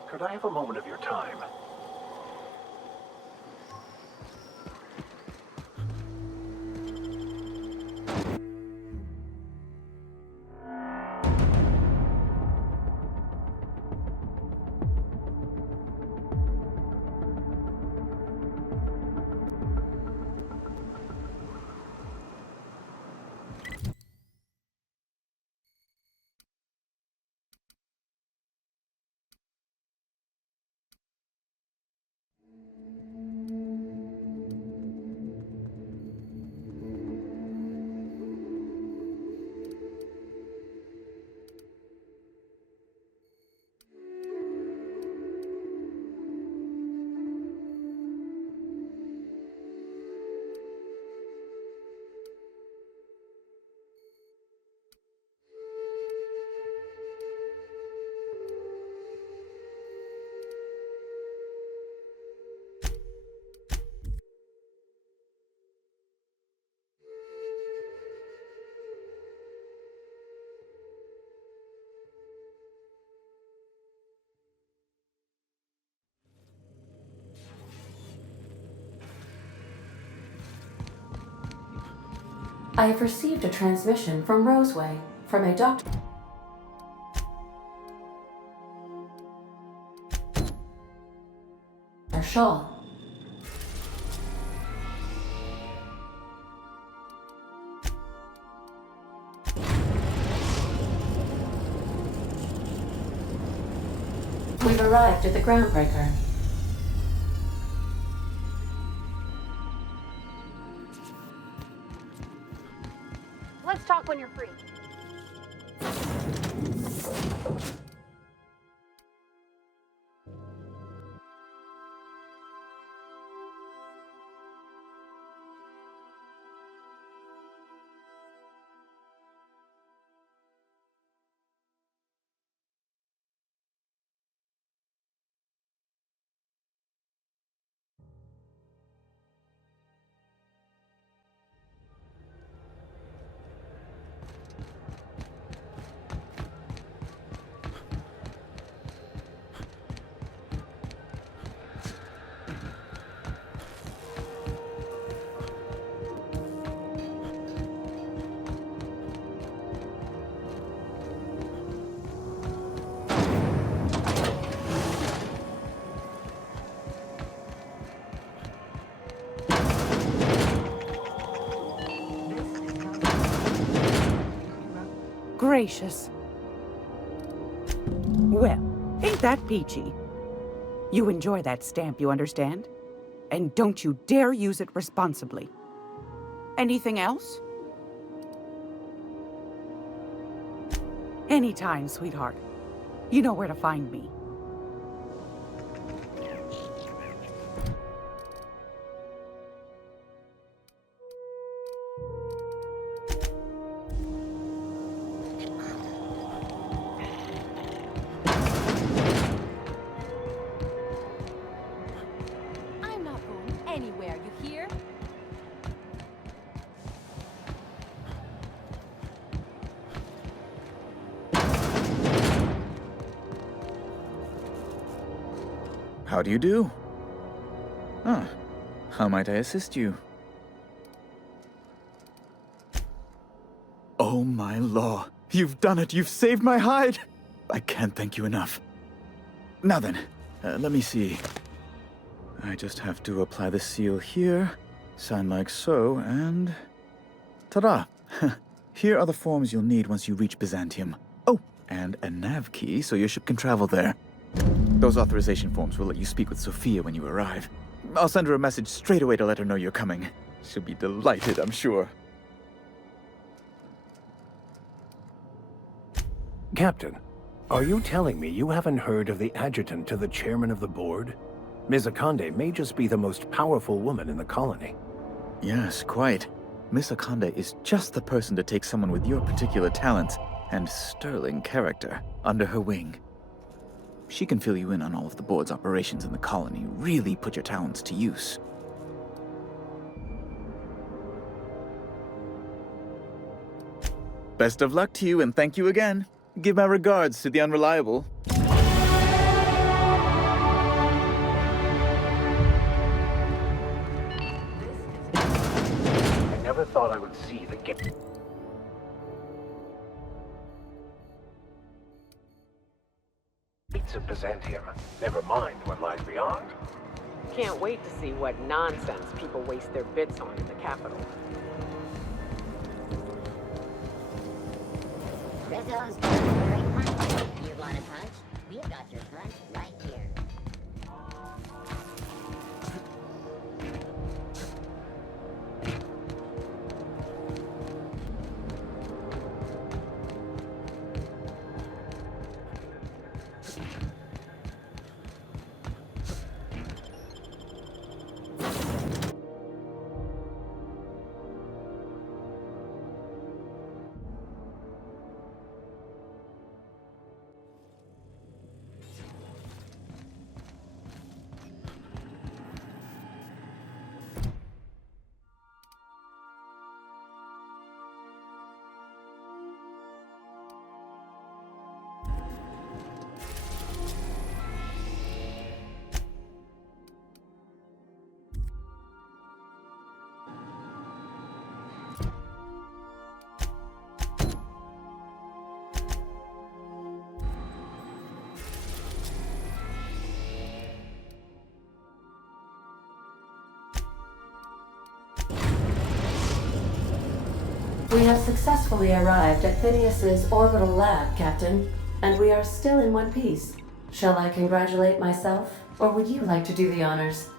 Could I have a moment of your time? I have received a transmission from Roseway, from a doctor. Shaw. We've arrived at the groundbreaker. Let's talk when you're free. Gracious. Well, ain't that peachy? You enjoy that stamp, you understand? And don't you dare use it responsibly. Anything else? Anytime, sweetheart. You know where to find me. Anywhere, you hear? How do you do? Ah, how might I assist you? Oh my law, you've done it, you've saved my hide! I can't thank you enough. Now then, let me see. I just have to apply the seal here, sign like so, and... ta-da! Here are the forms you'll need once you reach Byzantium. Oh, and a nav key so your ship can travel there. Those authorization forms will let you speak with Sophia when you arrive. I'll send her a message straight away to let her know you're coming. She'll be delighted, I'm sure. Captain, are you telling me you haven't heard of the adjutant to the chairman of the board? Ms. Akande may just be the most powerful woman in the colony. Yes, quite. Miss Akande is just the person to take someone with your particular talents and sterling character under her wing. She can fill you in on all of the board's operations in the colony, really put your talents to use. Best of luck to you, and thank you again. Give my regards to the Unreliable. I never thought I would see the gates of Byzantium. Never mind what lies beyond. Can't wait to see what nonsense people waste their bits on in the capital. Rizzo's great punch. You want a punch? We've got your punch right here. We have successfully arrived at Phineas's orbital lab, Captain, and we are still in one piece. Shall I congratulate myself, or would you like to do the honors?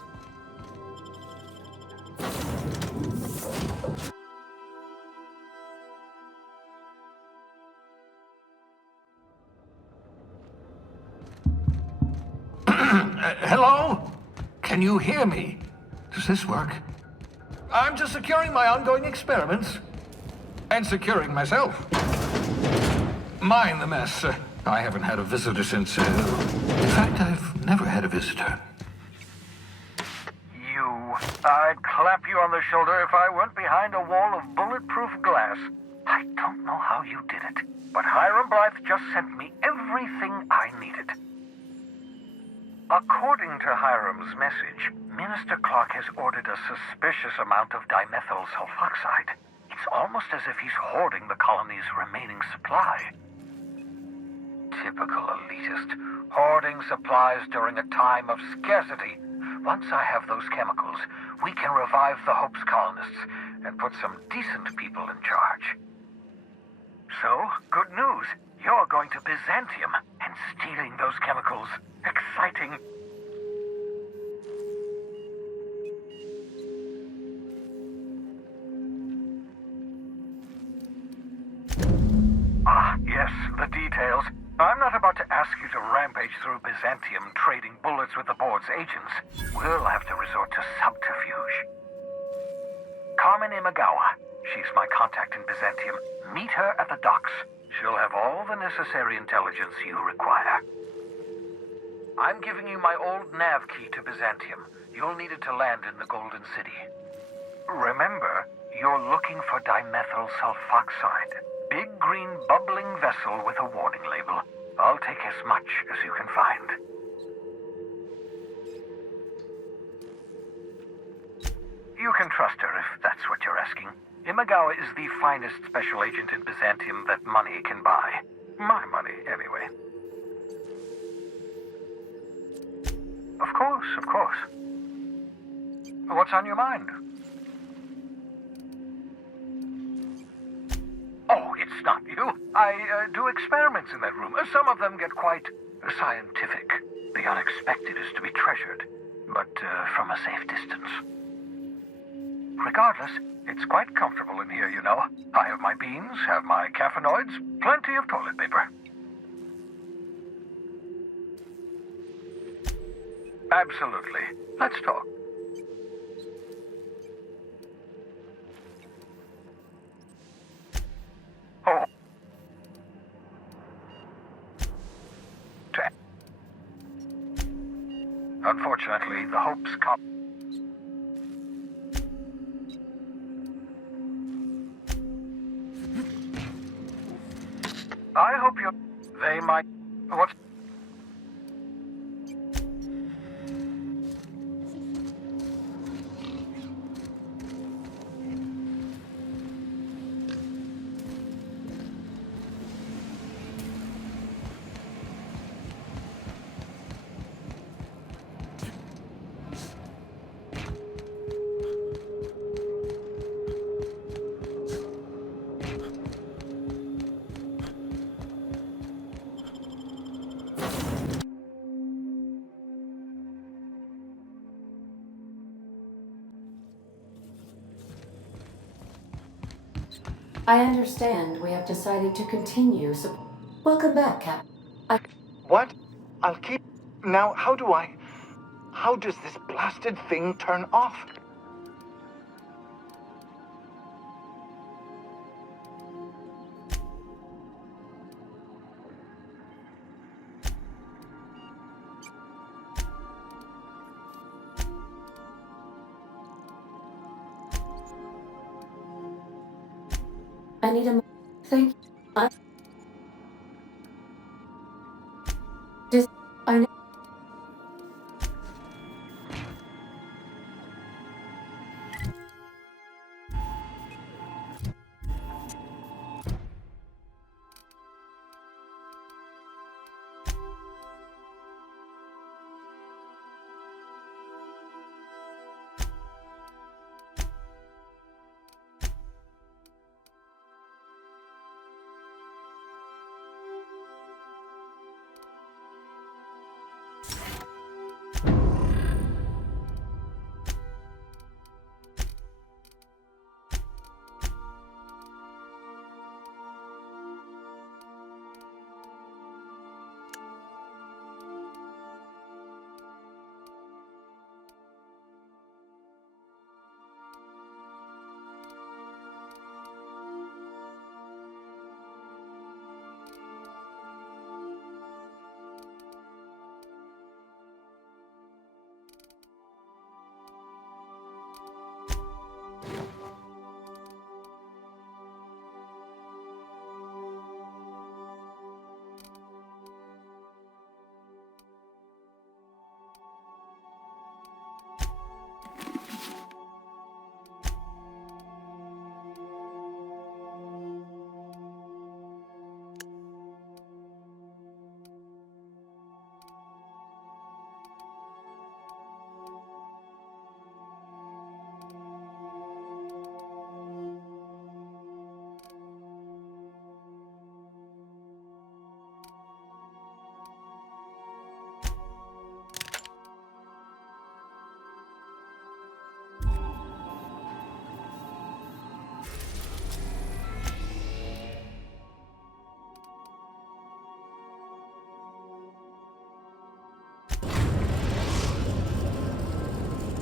Hello? Can you hear me? Does this work? I'm just securing my ongoing experiments. And securing myself. Mind the mess. I haven't had a visitor since... in fact, I've never had a visitor. I'd clap you on the shoulder if I weren't behind a wall of bulletproof glass. I don't know how you did it, but Hiram Blythe just sent me everything I needed. According to Hiram's message, Minister Clark has ordered a suspicious amount of dimethyl sulfoxide. It's almost as if he's hoarding the colony's remaining supply. Typical elitist, hoarding supplies during a time of scarcity. Once I have those chemicals, we can revive the Hope's colonists and put some decent people in charge. So, good news. You're going to Byzantium and stealing those chemicals. Exciting. Ah, yes, the details. I'm not about to ask you to rampage through Byzantium trading bullets with the board's agents. We'll have to resort to subterfuge. Carmen Imagawa. She's my contact in Byzantium. Meet her at the docks. She'll have all the necessary intelligence you require. I'm giving you my old nav key to Byzantium. You'll need it to land in the Golden City. Remember, you're looking for dimethyl sulfoxide. Big green bubbling vessel with a warning label. I'll take as much as you can find. You can trust her if that's what you're asking. Imagawa is the finest special agent in Byzantium that money can buy. My money, anyway. Of course, of course. What's on your mind? Oh, it's not you. I do experiments in that room. Some of them get quite scientific. The unexpected is to be treasured, but from a safe distance. Regardless, it's quite comfortable in here, you know. I have my beans, have my caffeinoids, plenty of toilet paper. Absolutely. Let's talk. Oh. Unfortunately, the Hope's I hope you... They might... What's... I understand we have decided to continue. Welcome back, Captain. What? I'll keep... Now, how does this blasted thing turn off? I need a... Thank you. I know.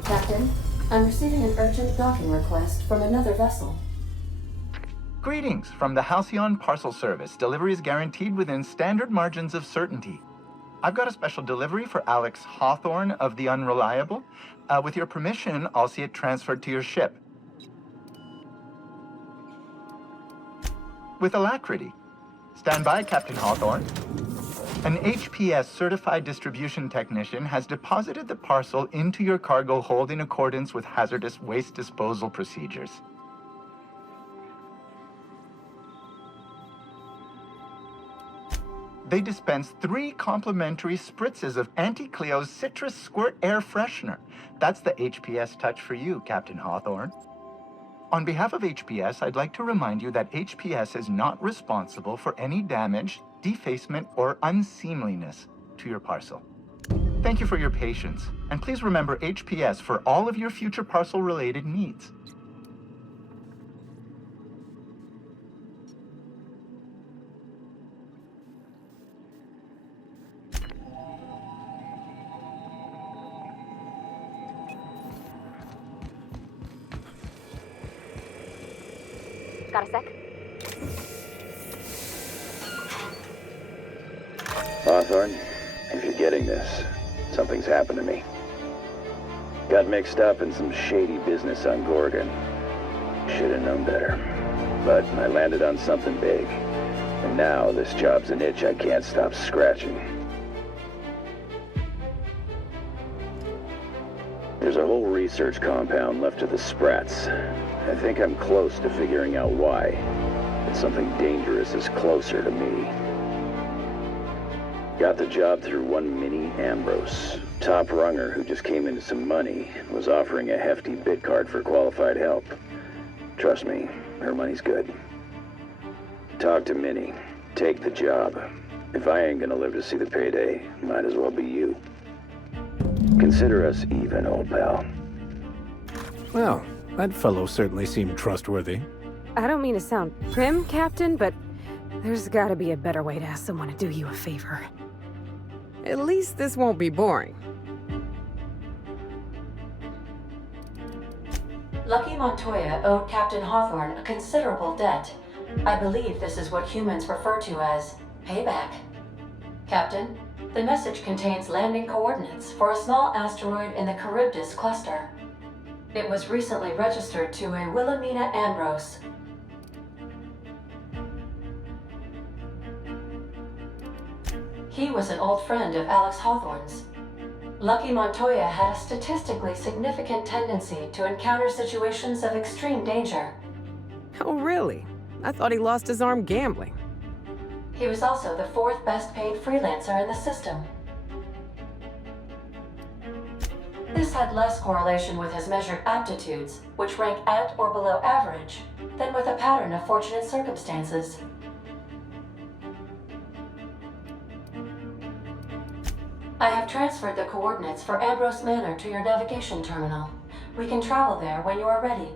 Captain, I'm receiving an urgent docking request from another vessel. Greetings from the Halcyon Parcel Service. Delivery is guaranteed within standard margins of certainty. I've got a special delivery for Alex Hawthorne of the Unreliable. With your permission, I'll see it transferred to your ship. With alacrity. Stand by, Captain Hawthorne. An HPS certified distribution technician has deposited the parcel into your cargo hold in accordance with hazardous waste disposal procedures. They dispense 3 complimentary spritzes of Anti-Cleo's Citrus Squirt Air Freshener. That's the HPS touch for you, Captain Hawthorne. On behalf of HPS, I'd like to remind you that HPS is not responsible for any damage, defacement, or unseemliness to your parcel. Thank you for your patience, and please remember HPS for all of your future parcel-related needs. Got a sec? Hawthorne, if you're getting this, something's happened to me. Got mixed up in some shady business on Gorgon. Should have known better. But I landed on something big. And now this job's an itch I can't stop scratching. There's a whole research compound left of the Sprats. I think I'm close to figuring out why. But something dangerous is closer to me. Got the job through one Minnie Ambrose. Top runger who just came into some money, was offering a hefty bid card for qualified help. Trust me, her money's good. Talk to Minnie. Take the job. If I ain't gonna live to see the payday, might as well be you. Consider us even, old pal. Well, that fellow certainly seemed trustworthy. I don't mean to sound prim, Captain, but there's gotta be a better way to ask someone to do you a favor. At least this won't be boring. Lucky Montoya owed Captain Hawthorne a considerable debt. I believe this is what humans refer to as payback. Captain, the message contains landing coordinates for a small asteroid in the Charybdis cluster. It was recently registered to a Wilhelmina Ambrose. He was an old friend of Alex Hawthorne's. Lucky Montoya had a statistically significant tendency to encounter situations of extreme danger. Oh, really? I thought he lost his arm gambling. He was also the 4th best paid freelancer in the system. This had less correlation with his measured aptitudes, which rank at or below average, than with a pattern of fortunate circumstances. I have transferred the coordinates for Ambrose Manor to your navigation terminal. We can travel there when you are ready.